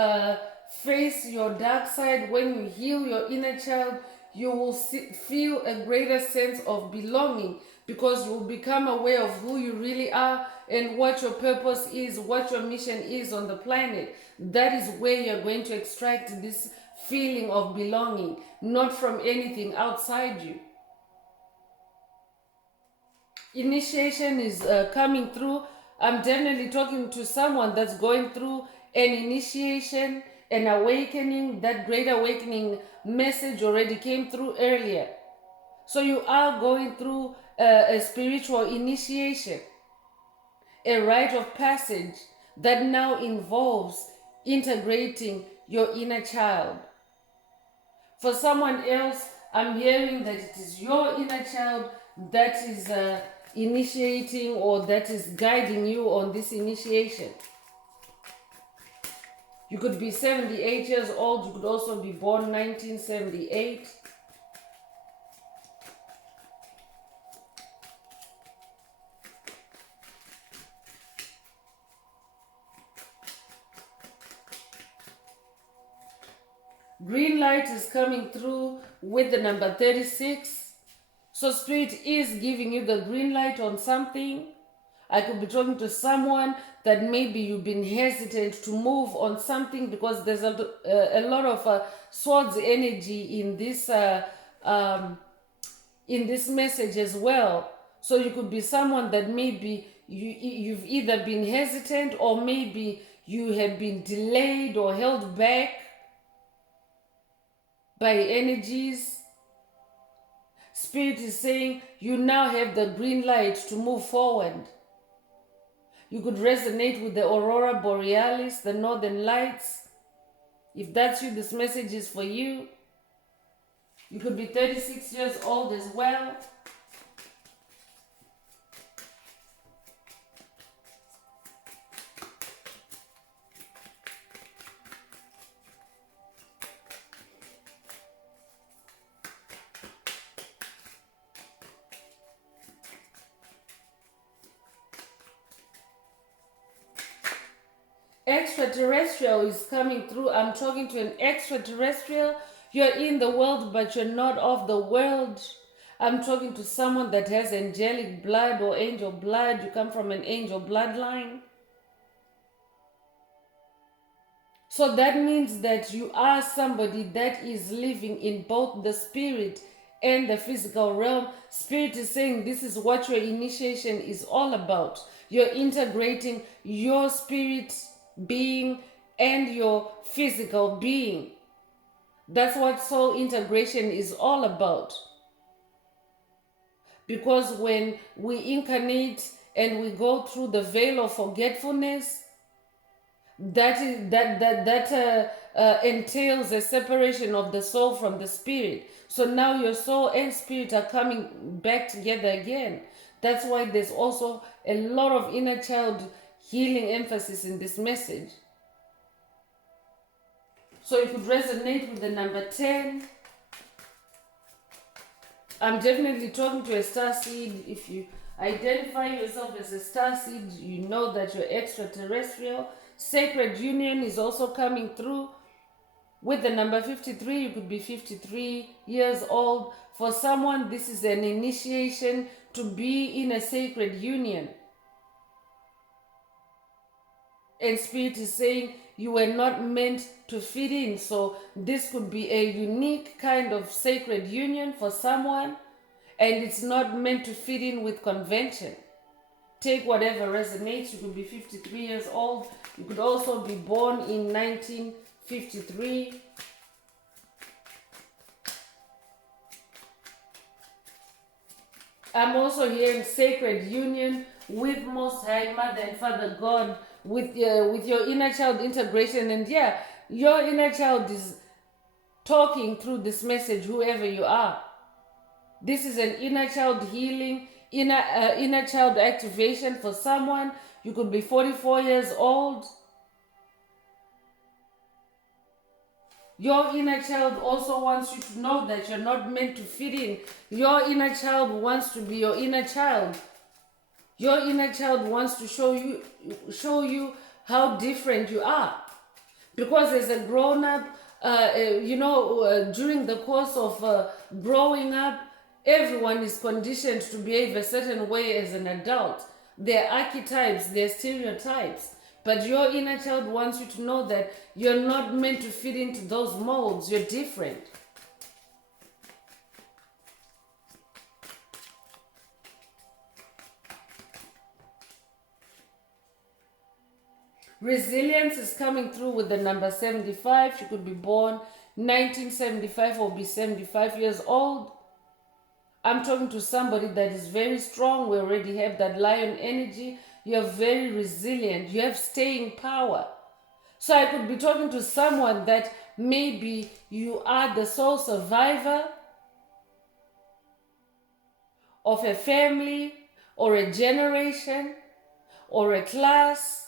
face your dark side, when you heal your inner child, you will feel a greater sense of belonging, because you will become aware of who you really are and what your purpose is, what your mission is on the planet. That is where you're going to extract this feeling of belonging, not from anything outside you. Initiation is coming through. I'm definitely talking to someone that's going through an initiation, an awakening. That great awakening message already came through earlier. So you are going through a spiritual initiation, a rite of passage that now involves integrating your inner child. For someone else, I'm hearing that it is your inner child that is initiating, or that is guiding you on this initiation. You could be 78 years old. You could also be born 1978. Green light is coming through with the number 36. So Spirit is giving you the green light on something. I could be talking to someone that maybe you've been hesitant to move on something because there's a lot of swords energy in this message as well. So you could be someone that maybe you've either been hesitant or maybe you have been delayed or held back by energies. Spirit is saying you now have the green light to move forward. You could resonate with the aurora borealis, the northern lights. If that's you, this message is for you. You could be 36 years old as well. Extraterrestrial is coming through. I'm talking to an extraterrestrial. You're in the world, but you're not of the world. I'm talking to someone that has angelic blood or angel blood. You come from an angel bloodline. So that means that you are somebody that is living in both the spirit and the physical realm. Spirit is saying this is what your initiation is all about. You're integrating your spirit being and your physical being. That's what soul integration is all about. Because when we incarnate and we go through the veil of forgetfulness, that entails a separation of the soul from the spirit. So now your soul and spirit are coming back together again. That's why there's also a lot of inner child healing emphasis in this message. So you could resonate with the number 10. I'm definitely talking to a star seed. If you identify yourself as a star seed, you know that you're extraterrestrial. Sacred union is also coming through. With the number 53, you could be 53 years old. For someone, this is an initiation to be in a sacred union. And Spirit is saying you were not meant to fit in. So this could be a unique kind of sacred union for someone, and it's not meant to fit in with convention. Take whatever resonates. You could be 53 years old. You could also be born in 1953. I'm also hearing sacred union with Most High Mother and Father God, with your inner child integration. And yeah, your inner child is talking through this message, whoever you are. This is an inner child healing, inner child activation for someone. You could be 44 years old. Your inner child also wants you to know that you're not meant to fit in. Your inner child wants to be your inner child. Your inner child wants to show you how different you are. Because as a grown up, during the course of growing up, everyone is conditioned to behave a certain way as an adult. There are archetypes, there are stereotypes. But your inner child wants you to know that you're not meant to fit into those molds. You're different. Resilience is coming through with the number 75. You could be born 1975 or be 75 years old. I'm talking to somebody that is very strong. We already have that lion energy. You're very resilient. You have staying power. So I could be talking to someone that maybe you are the sole survivor of a family or a generation or a class.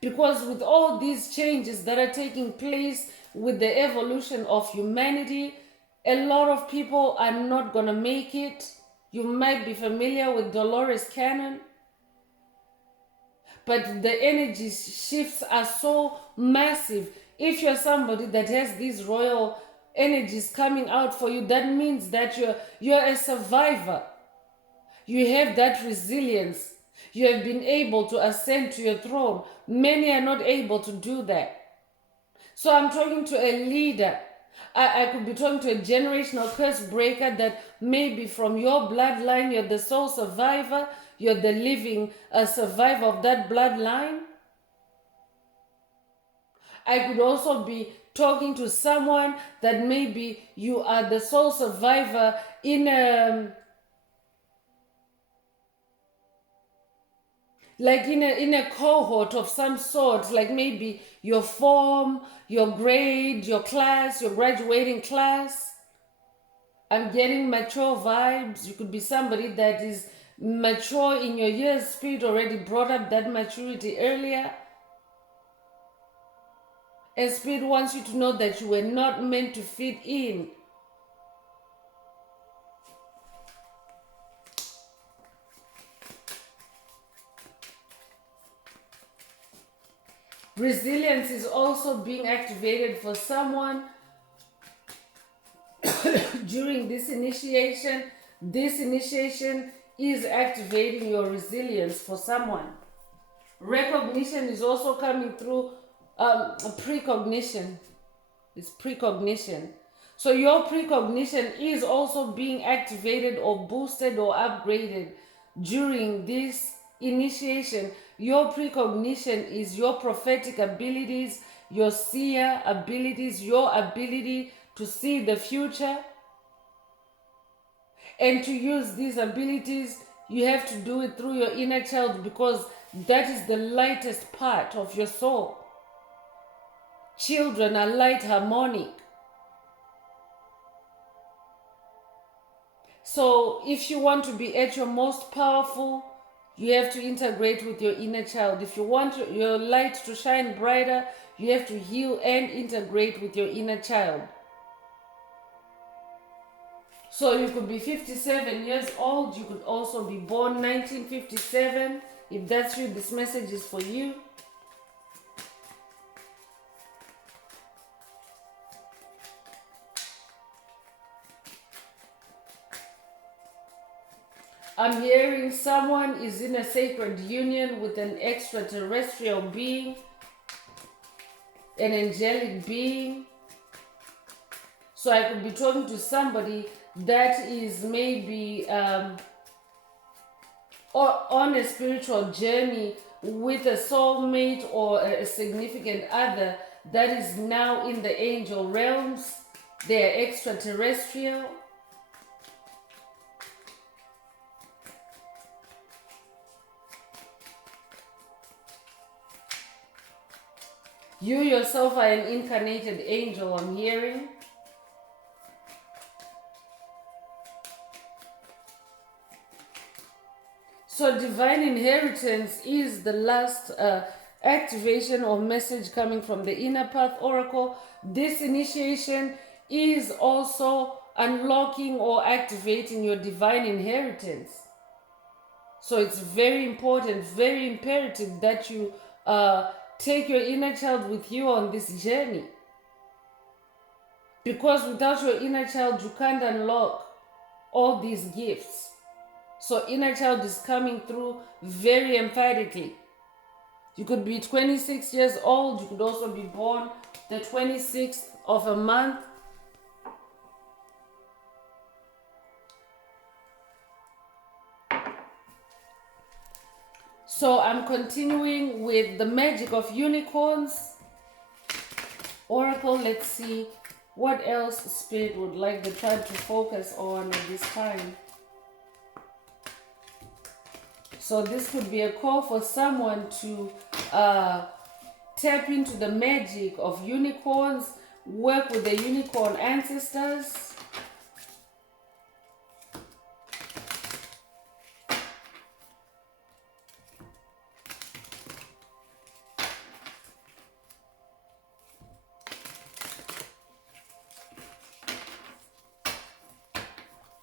Because with all these changes that are taking place with the evolution of humanity, a lot of people are not going to make it. You might be familiar with Dolores Cannon. But the energy shifts are so massive. If you're somebody that has these royal energies coming out for you, that means that you're a survivor. You have that resilience. You have been able to ascend to your throne. Many are not able to do that. So I'm talking to a leader. I could be talking to a generational curse breaker that maybe from your bloodline, you're the sole survivor, you're the living survivor of that bloodline. I could also be talking to someone that maybe you are the sole survivor in a like in a cohort of some sort, like maybe your form, your grade, your class, your graduating class. I'm getting mature vibes. You could be somebody that is mature in your years. Spirit already brought up that maturity earlier. And Spirit wants you to know that you were not meant to fit in. Resilience is also being activated for someone during this initiation. This initiation is activating your resilience for someone. Recognition is also coming through precognition. It's precognition. So your precognition is also being activated or boosted or upgraded during this initiation. Your precognition is your prophetic abilities, your seer abilities, your ability to see the future. And to use these abilities, you have to do it through your inner child, because that is the lightest part of your soul. Children are light harmonic. So if you want to be at your most powerful, you have to integrate with your inner child. If you want your light to shine brighter, you have to heal and integrate with your inner child. So you could be 57 years old. You could also be born 1957. If that's you, this message is for you. I'm hearing someone is in a sacred union with an extraterrestrial being, an angelic being. So I could be talking to somebody that is maybe or on a spiritual journey with a soulmate or a significant other that is now in the angel realms. They are extraterrestrial. You yourself are an incarnated angel, I'm hearing. So divine inheritance is the last activation or message coming from the Inner Path Oracle. This initiation is also unlocking or activating your divine inheritance. So it's very important, very imperative that you take your inner child with you on this journey. Because without your inner child, you can't unlock all these gifts. So inner child is coming through very emphatically. You could be 26 years old. You could also be born the 26th of a month. So I'm continuing with the magic of unicorns. Oracle, let's see what else Spirit would like the tribe to focus on at this time. So this could be a call for someone to tap into the magic of unicorns, work with the unicorn ancestors.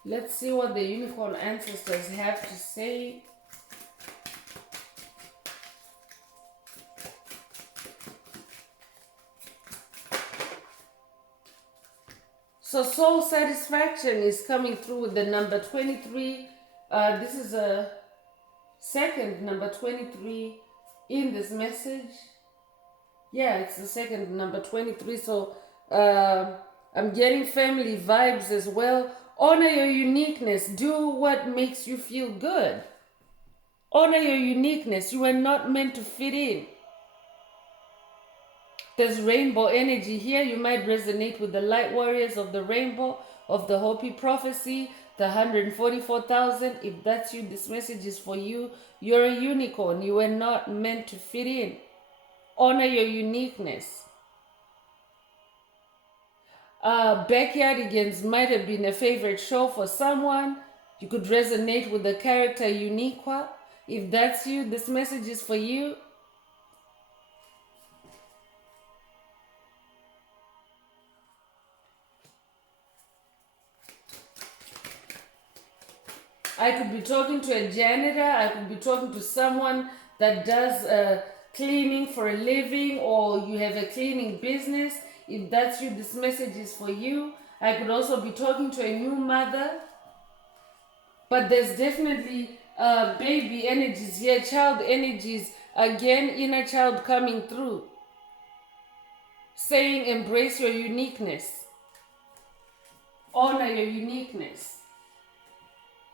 Let's see what the unicorn ancestors have to say. So soul satisfaction is coming through with the number 23. This is a second number 23 in this message. Yeah, it's the second number 23. So I'm getting family vibes as well. Honor your uniqueness. Do what makes you feel good. Honor your uniqueness. You are not meant to fit in. There's rainbow energy here. You might resonate with the light warriors of the rainbow, of the Hopi prophecy, the 144,000. If that's you, this message is for you. You're a unicorn. You are not meant to fit in. Honor your uniqueness. Backyardigans might have been a favorite show for someone. You could resonate with the character Unikwa. If that's you, this message is for you. I could be talking to a janitor. I could be talking to someone that does cleaning for a living, or you have a cleaning business. If that's you, this message is for you. I could also be talking to a new mother. But there's definitely baby energies here, child energies. Again, inner child coming through. Saying embrace your uniqueness. Honor your uniqueness.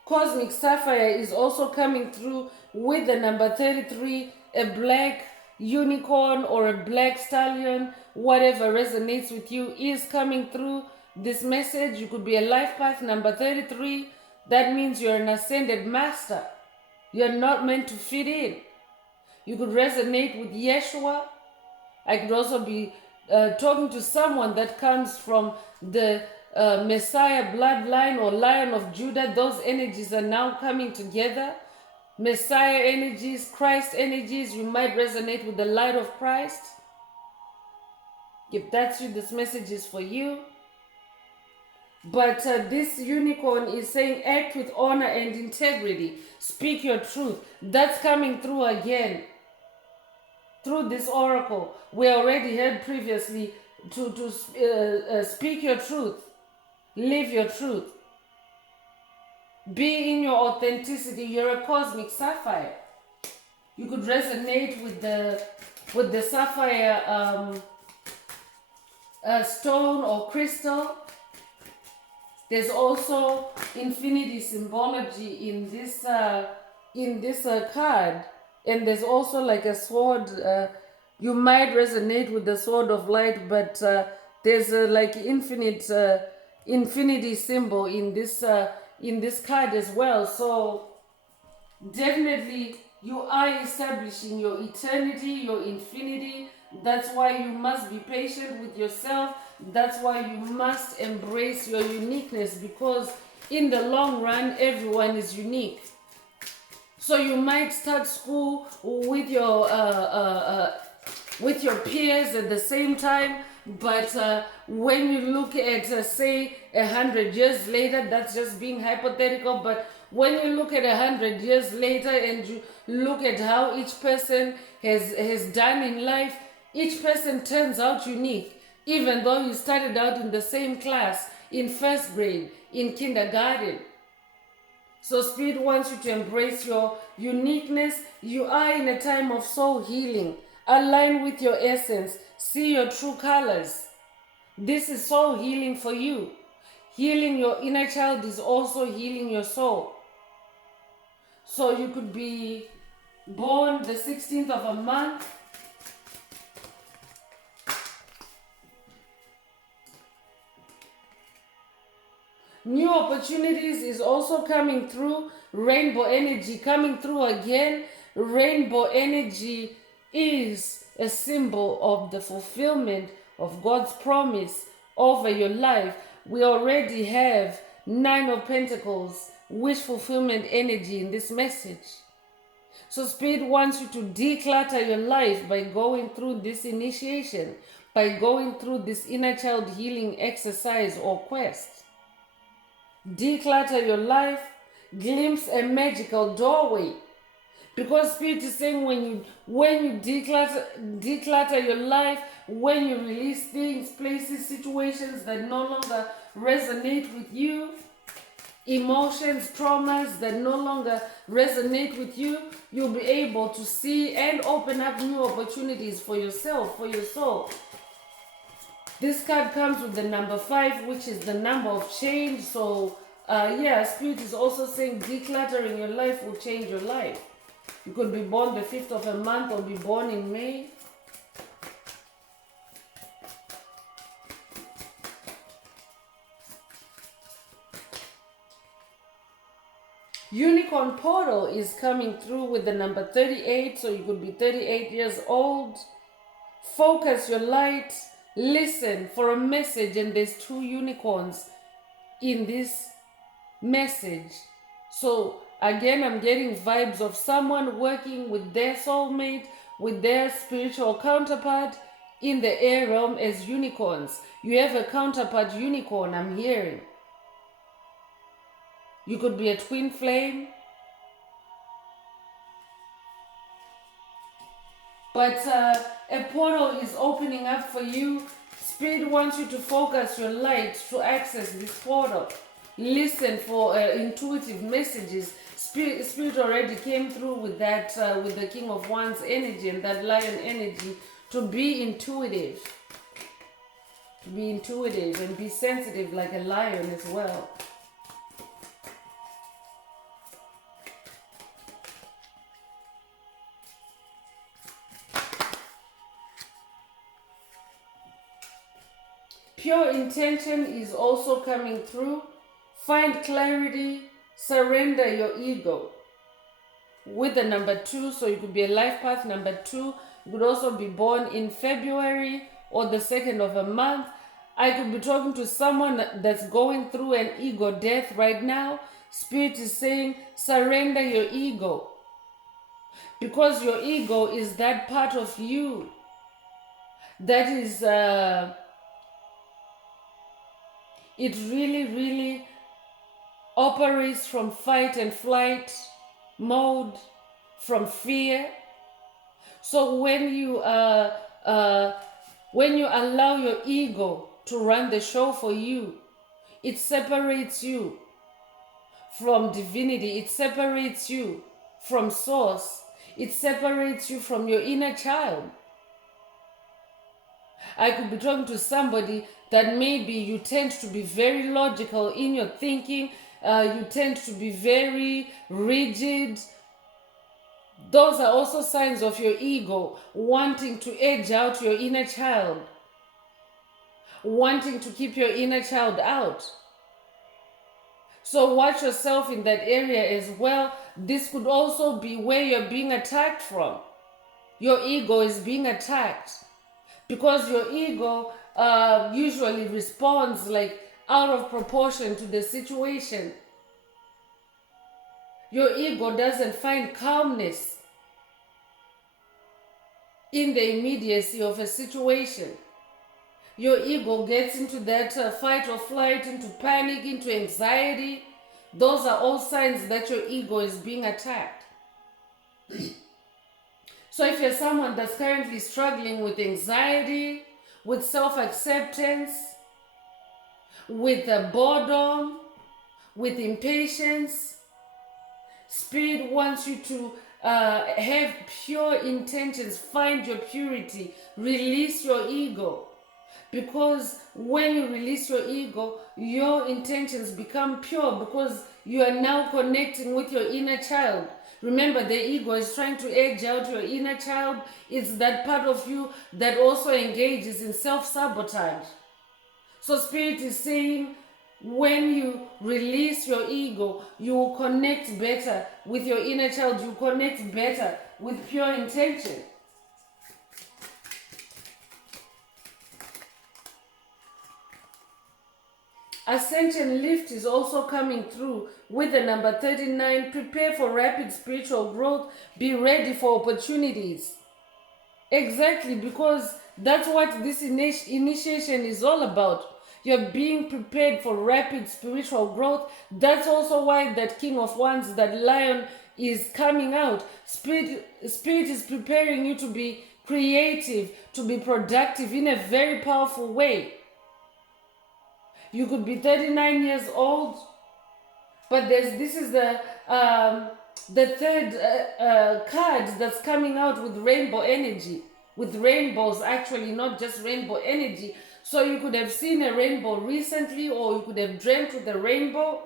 Cosmic Sapphire is also coming through with the number 33, a black unicorn or a black stallion, whatever resonates with you is coming through this message. You could be a life path number 33. That means you're an ascended master. You're not meant to fit in. You could resonate with Yeshua. I could also be talking to someone that comes from the Messiah bloodline or Lion of Judah. Those energies are now coming together. Messiah energies, Christ energies. You might resonate with the light of Christ. If that's you, this message is for you. But this unicorn is saying act with honor and integrity. Speak your truth. That's coming through again. Through this oracle. We already heard previously to speak your truth. Live your truth. Be in your authenticity. You're a cosmic sapphire. You could resonate with the sapphire stone or crystal. There's also infinity symbology in this card, and there's also like a sword. You might resonate with the sword of light, but there's like infinity symbol in this card as well. So definitely you are establishing your eternity, your infinity. That's why you must be patient with yourself. That's why you must embrace your uniqueness, because in the long run, everyone is unique. So you might start school with your peers at the same time, but when you look at say 100 years later, that's just being hypothetical, but when you look at 100 years later and you look at how each person has done in life, each person turns out unique. Even though you started out in the same class, in first grade, in kindergarten. So Spirit wants you to embrace your uniqueness. You are in a time of soul healing. Align with your essence. See your true colors. This is soul healing for you. Healing your inner child is also healing your soul. So you could be born the 16th of a month. New opportunities is also coming through. Rainbow energy coming through again. Rainbow energy is a symbol of the fulfillment of God's promise over your life. We already have 9 of Pentacles, wish fulfillment energy in this message. So Spirit wants you to declutter your life by going through this initiation, by going through this inner child healing exercise or quest. Declutter your life, glimpse a magical doorway. Because Spirit is saying when you declutter your life, when you release things, places, situations that no longer resonate with you, emotions, traumas that no longer resonate with you, you'll be able to see and open up new opportunities for yourself, for your soul. This card comes with the number 5, which is the number of change. So, Spirit is also saying decluttering your life will change your life. You could be born the 5th of a month or be born in May. Unicorn portal is coming through with the number 38, so you could be 38 years old. Focus your light, listen for a message, and there's 2 unicorns in this message. So again, I'm getting vibes of someone working with their soulmate, with their spiritual counterpart in the air realm as unicorns. You have a counterpart unicorn, I'm hearing. You could be a twin flame. But a portal is opening up for you. Spirit wants you to focus your light to access this portal. Listen for intuitive messages. Spirit already came through with that, with the King of Wands energy and that Lion energy, to be intuitive. To be intuitive and be sensitive like a lion as well. Pure intention is also coming through. Find clarity, surrender your ego. With the number 2, so you could be a life path number 2. You could also be born in February or the 2nd of a month. I could be talking to someone that's going through an ego death right now. Spirit is saying, surrender your ego. Because your ego is that part of you that is... it really operates from fight and flight mode, from fear. So when you allow your ego to run the show for you, it separates you from divinity. It separates you from source. It separates you from your inner child. I could be talking to somebody that maybe you tend to be very logical in your thinking. You tend to be very rigid. Those are also signs of your ego wanting to edge out your inner child, wanting to keep your inner child out. So watch yourself in that area as well. This could also be where you're being attacked from. Your ego is being attacked because your ego usually responds like out of proportion to the situation. Your ego doesn't find calmness in the immediacy of a situation. Your ego gets into that fight or flight, into panic, into anxiety. Those are all signs that your ego is being attacked. So if you're someone that's currently struggling with anxiety, with self-acceptance, with boredom, with impatience, Spirit wants you to have pure intentions. Find your purity. Release your ego. Because when you release your ego, your intentions become pure because you are now connecting with your inner child. Remember, the ego is trying to edge out your inner child. It's that part of you that also engages in self-sabotage. So Spirit is saying, when you release your ego, you will connect better with your inner child. You connect better with pure intention. Ascension lift is also coming through with the number 39. Prepare for rapid spiritual growth. Be ready for opportunities. Exactly, because that's what this initiation is all about. You're being prepared for rapid spiritual growth. That's also why that King of Wands, that Lion, is coming out. Spirit is preparing you to be creative, to be productive in a very powerful way. You could be 39 years old. But this is the third card that's coming out with rainbow energy, with rainbows actually, not just rainbow energy. So you could have seen a rainbow recently, or you could have dreamt with a rainbow.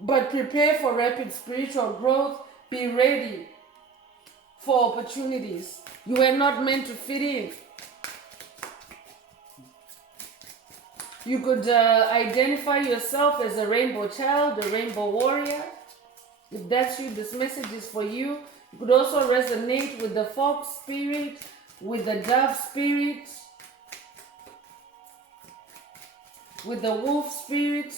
But prepare for rapid spiritual growth. Be ready for opportunities. You were not meant to fit in. You could identify yourself as a rainbow child, a rainbow warrior. If that's you, this message is for you. You could also resonate with the fox spirit, with the dove spirit, with the wolf spirit.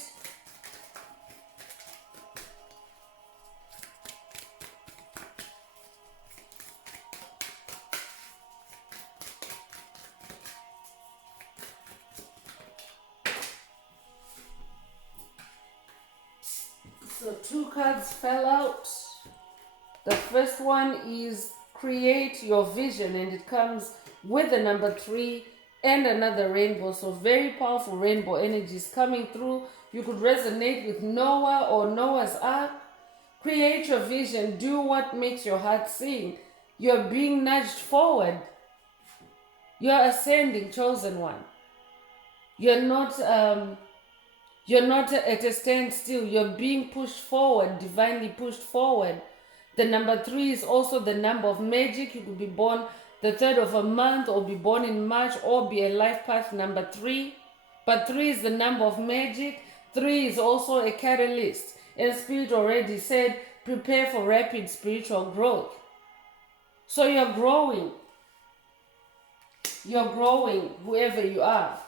So 2 cards fell out. The first one is create your vision, and it comes with the number 3 and another rainbow. So very powerful rainbow energies coming through. You could resonate with Noah or Noah's Ark. Create your vision. Do what makes your heart sing. You're being nudged forward. You're ascending, chosen one. You're not at a standstill. You're being pushed forward, divinely pushed forward. The number 3 is also the number of magic. You could be born the 3rd of a month, or be born in March, or be a life path number 3. But 3 is the number of magic. 3 is also a catalyst. And Spirit already said, prepare for rapid spiritual growth. So you're growing. You're growing, whoever you are.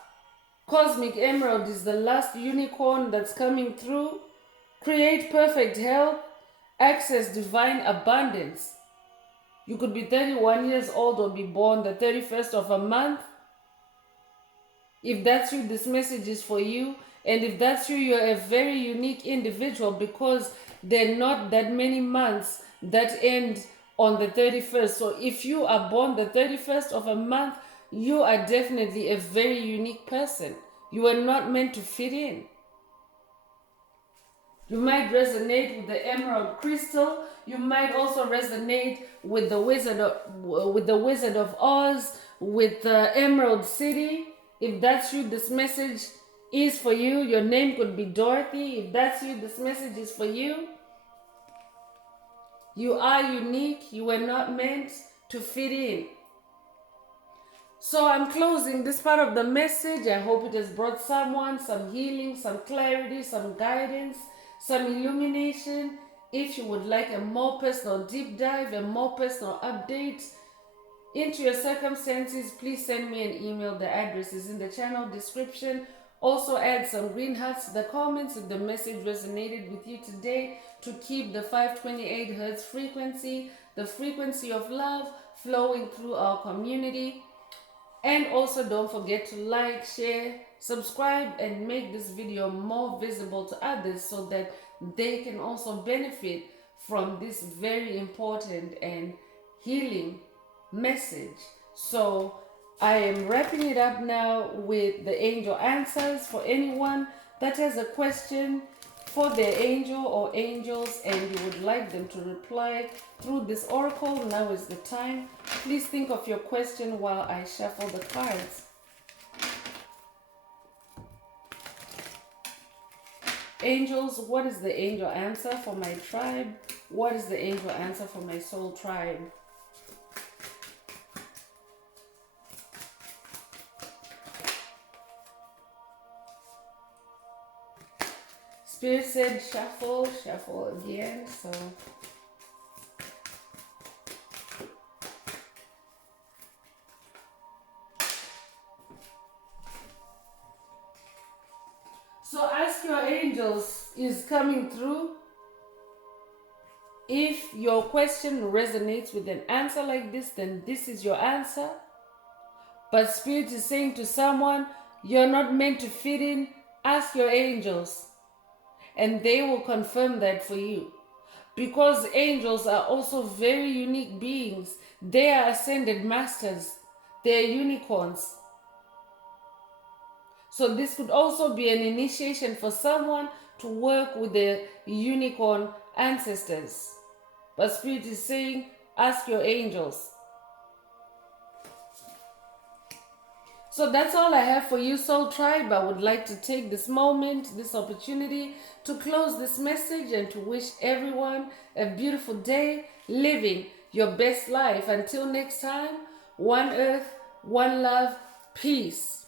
Cosmic Emerald is the last unicorn that's coming through. Create perfect health. Access divine abundance. You could be 31 years old or be born the 31st of a month. If that's you, this message is for you. And if that's you, you're a very unique individual, because there are not that many months that end on the 31st. So if you are born the 31st of a month, you are definitely a very unique person. You are not meant to fit in. You might resonate with the emerald crystal. You might also resonate with the Wizard of Oz, with the Emerald City. If that's you, this message is for you. Your name could be Dorothy. If that's you, this message is for you. You are unique. You were not meant to fit in. So I'm closing this part of the message. I hope it has brought someone some healing, some clarity, some guidance, some illumination. If you would like a more personal deep dive, a more personal update into your circumstances, please send me an email. The address is in the channel description. Also add some green hearts to the comments if the message resonated with you today, to keep the 528 Hz frequency, the frequency of love, flowing through our community. And also don't forget to like, share, subscribe, and make this video more visible to others so that they can also benefit from this very important and healing message. So I am wrapping it up now with the angel answers. For anyone that has a question for their angel or angels and you would like them to reply through this oracle, now is the time. Please think of your question while I shuffle the cards. Angels, what is the angel answer for my tribe? What is the angel answer for my soul tribe? Spirit said shuffle, shuffle again, so ask your angels is coming through. If your question resonates with an answer like this, then this is your answer. But Spirit is saying to someone, you're not meant to fit in. Ask your angels, and they will confirm that for you. Because angels are also very unique beings. They are ascended masters. They are unicorns. So this could also be an initiation for someone to work with the unicorn ancestors. But Spirit is saying, ask your angels. So that's all I have for you, Soul Tribe. I would like to take this moment, this opportunity to close this message and to wish everyone a beautiful day, living your best life. Until next time, one earth, one love, peace.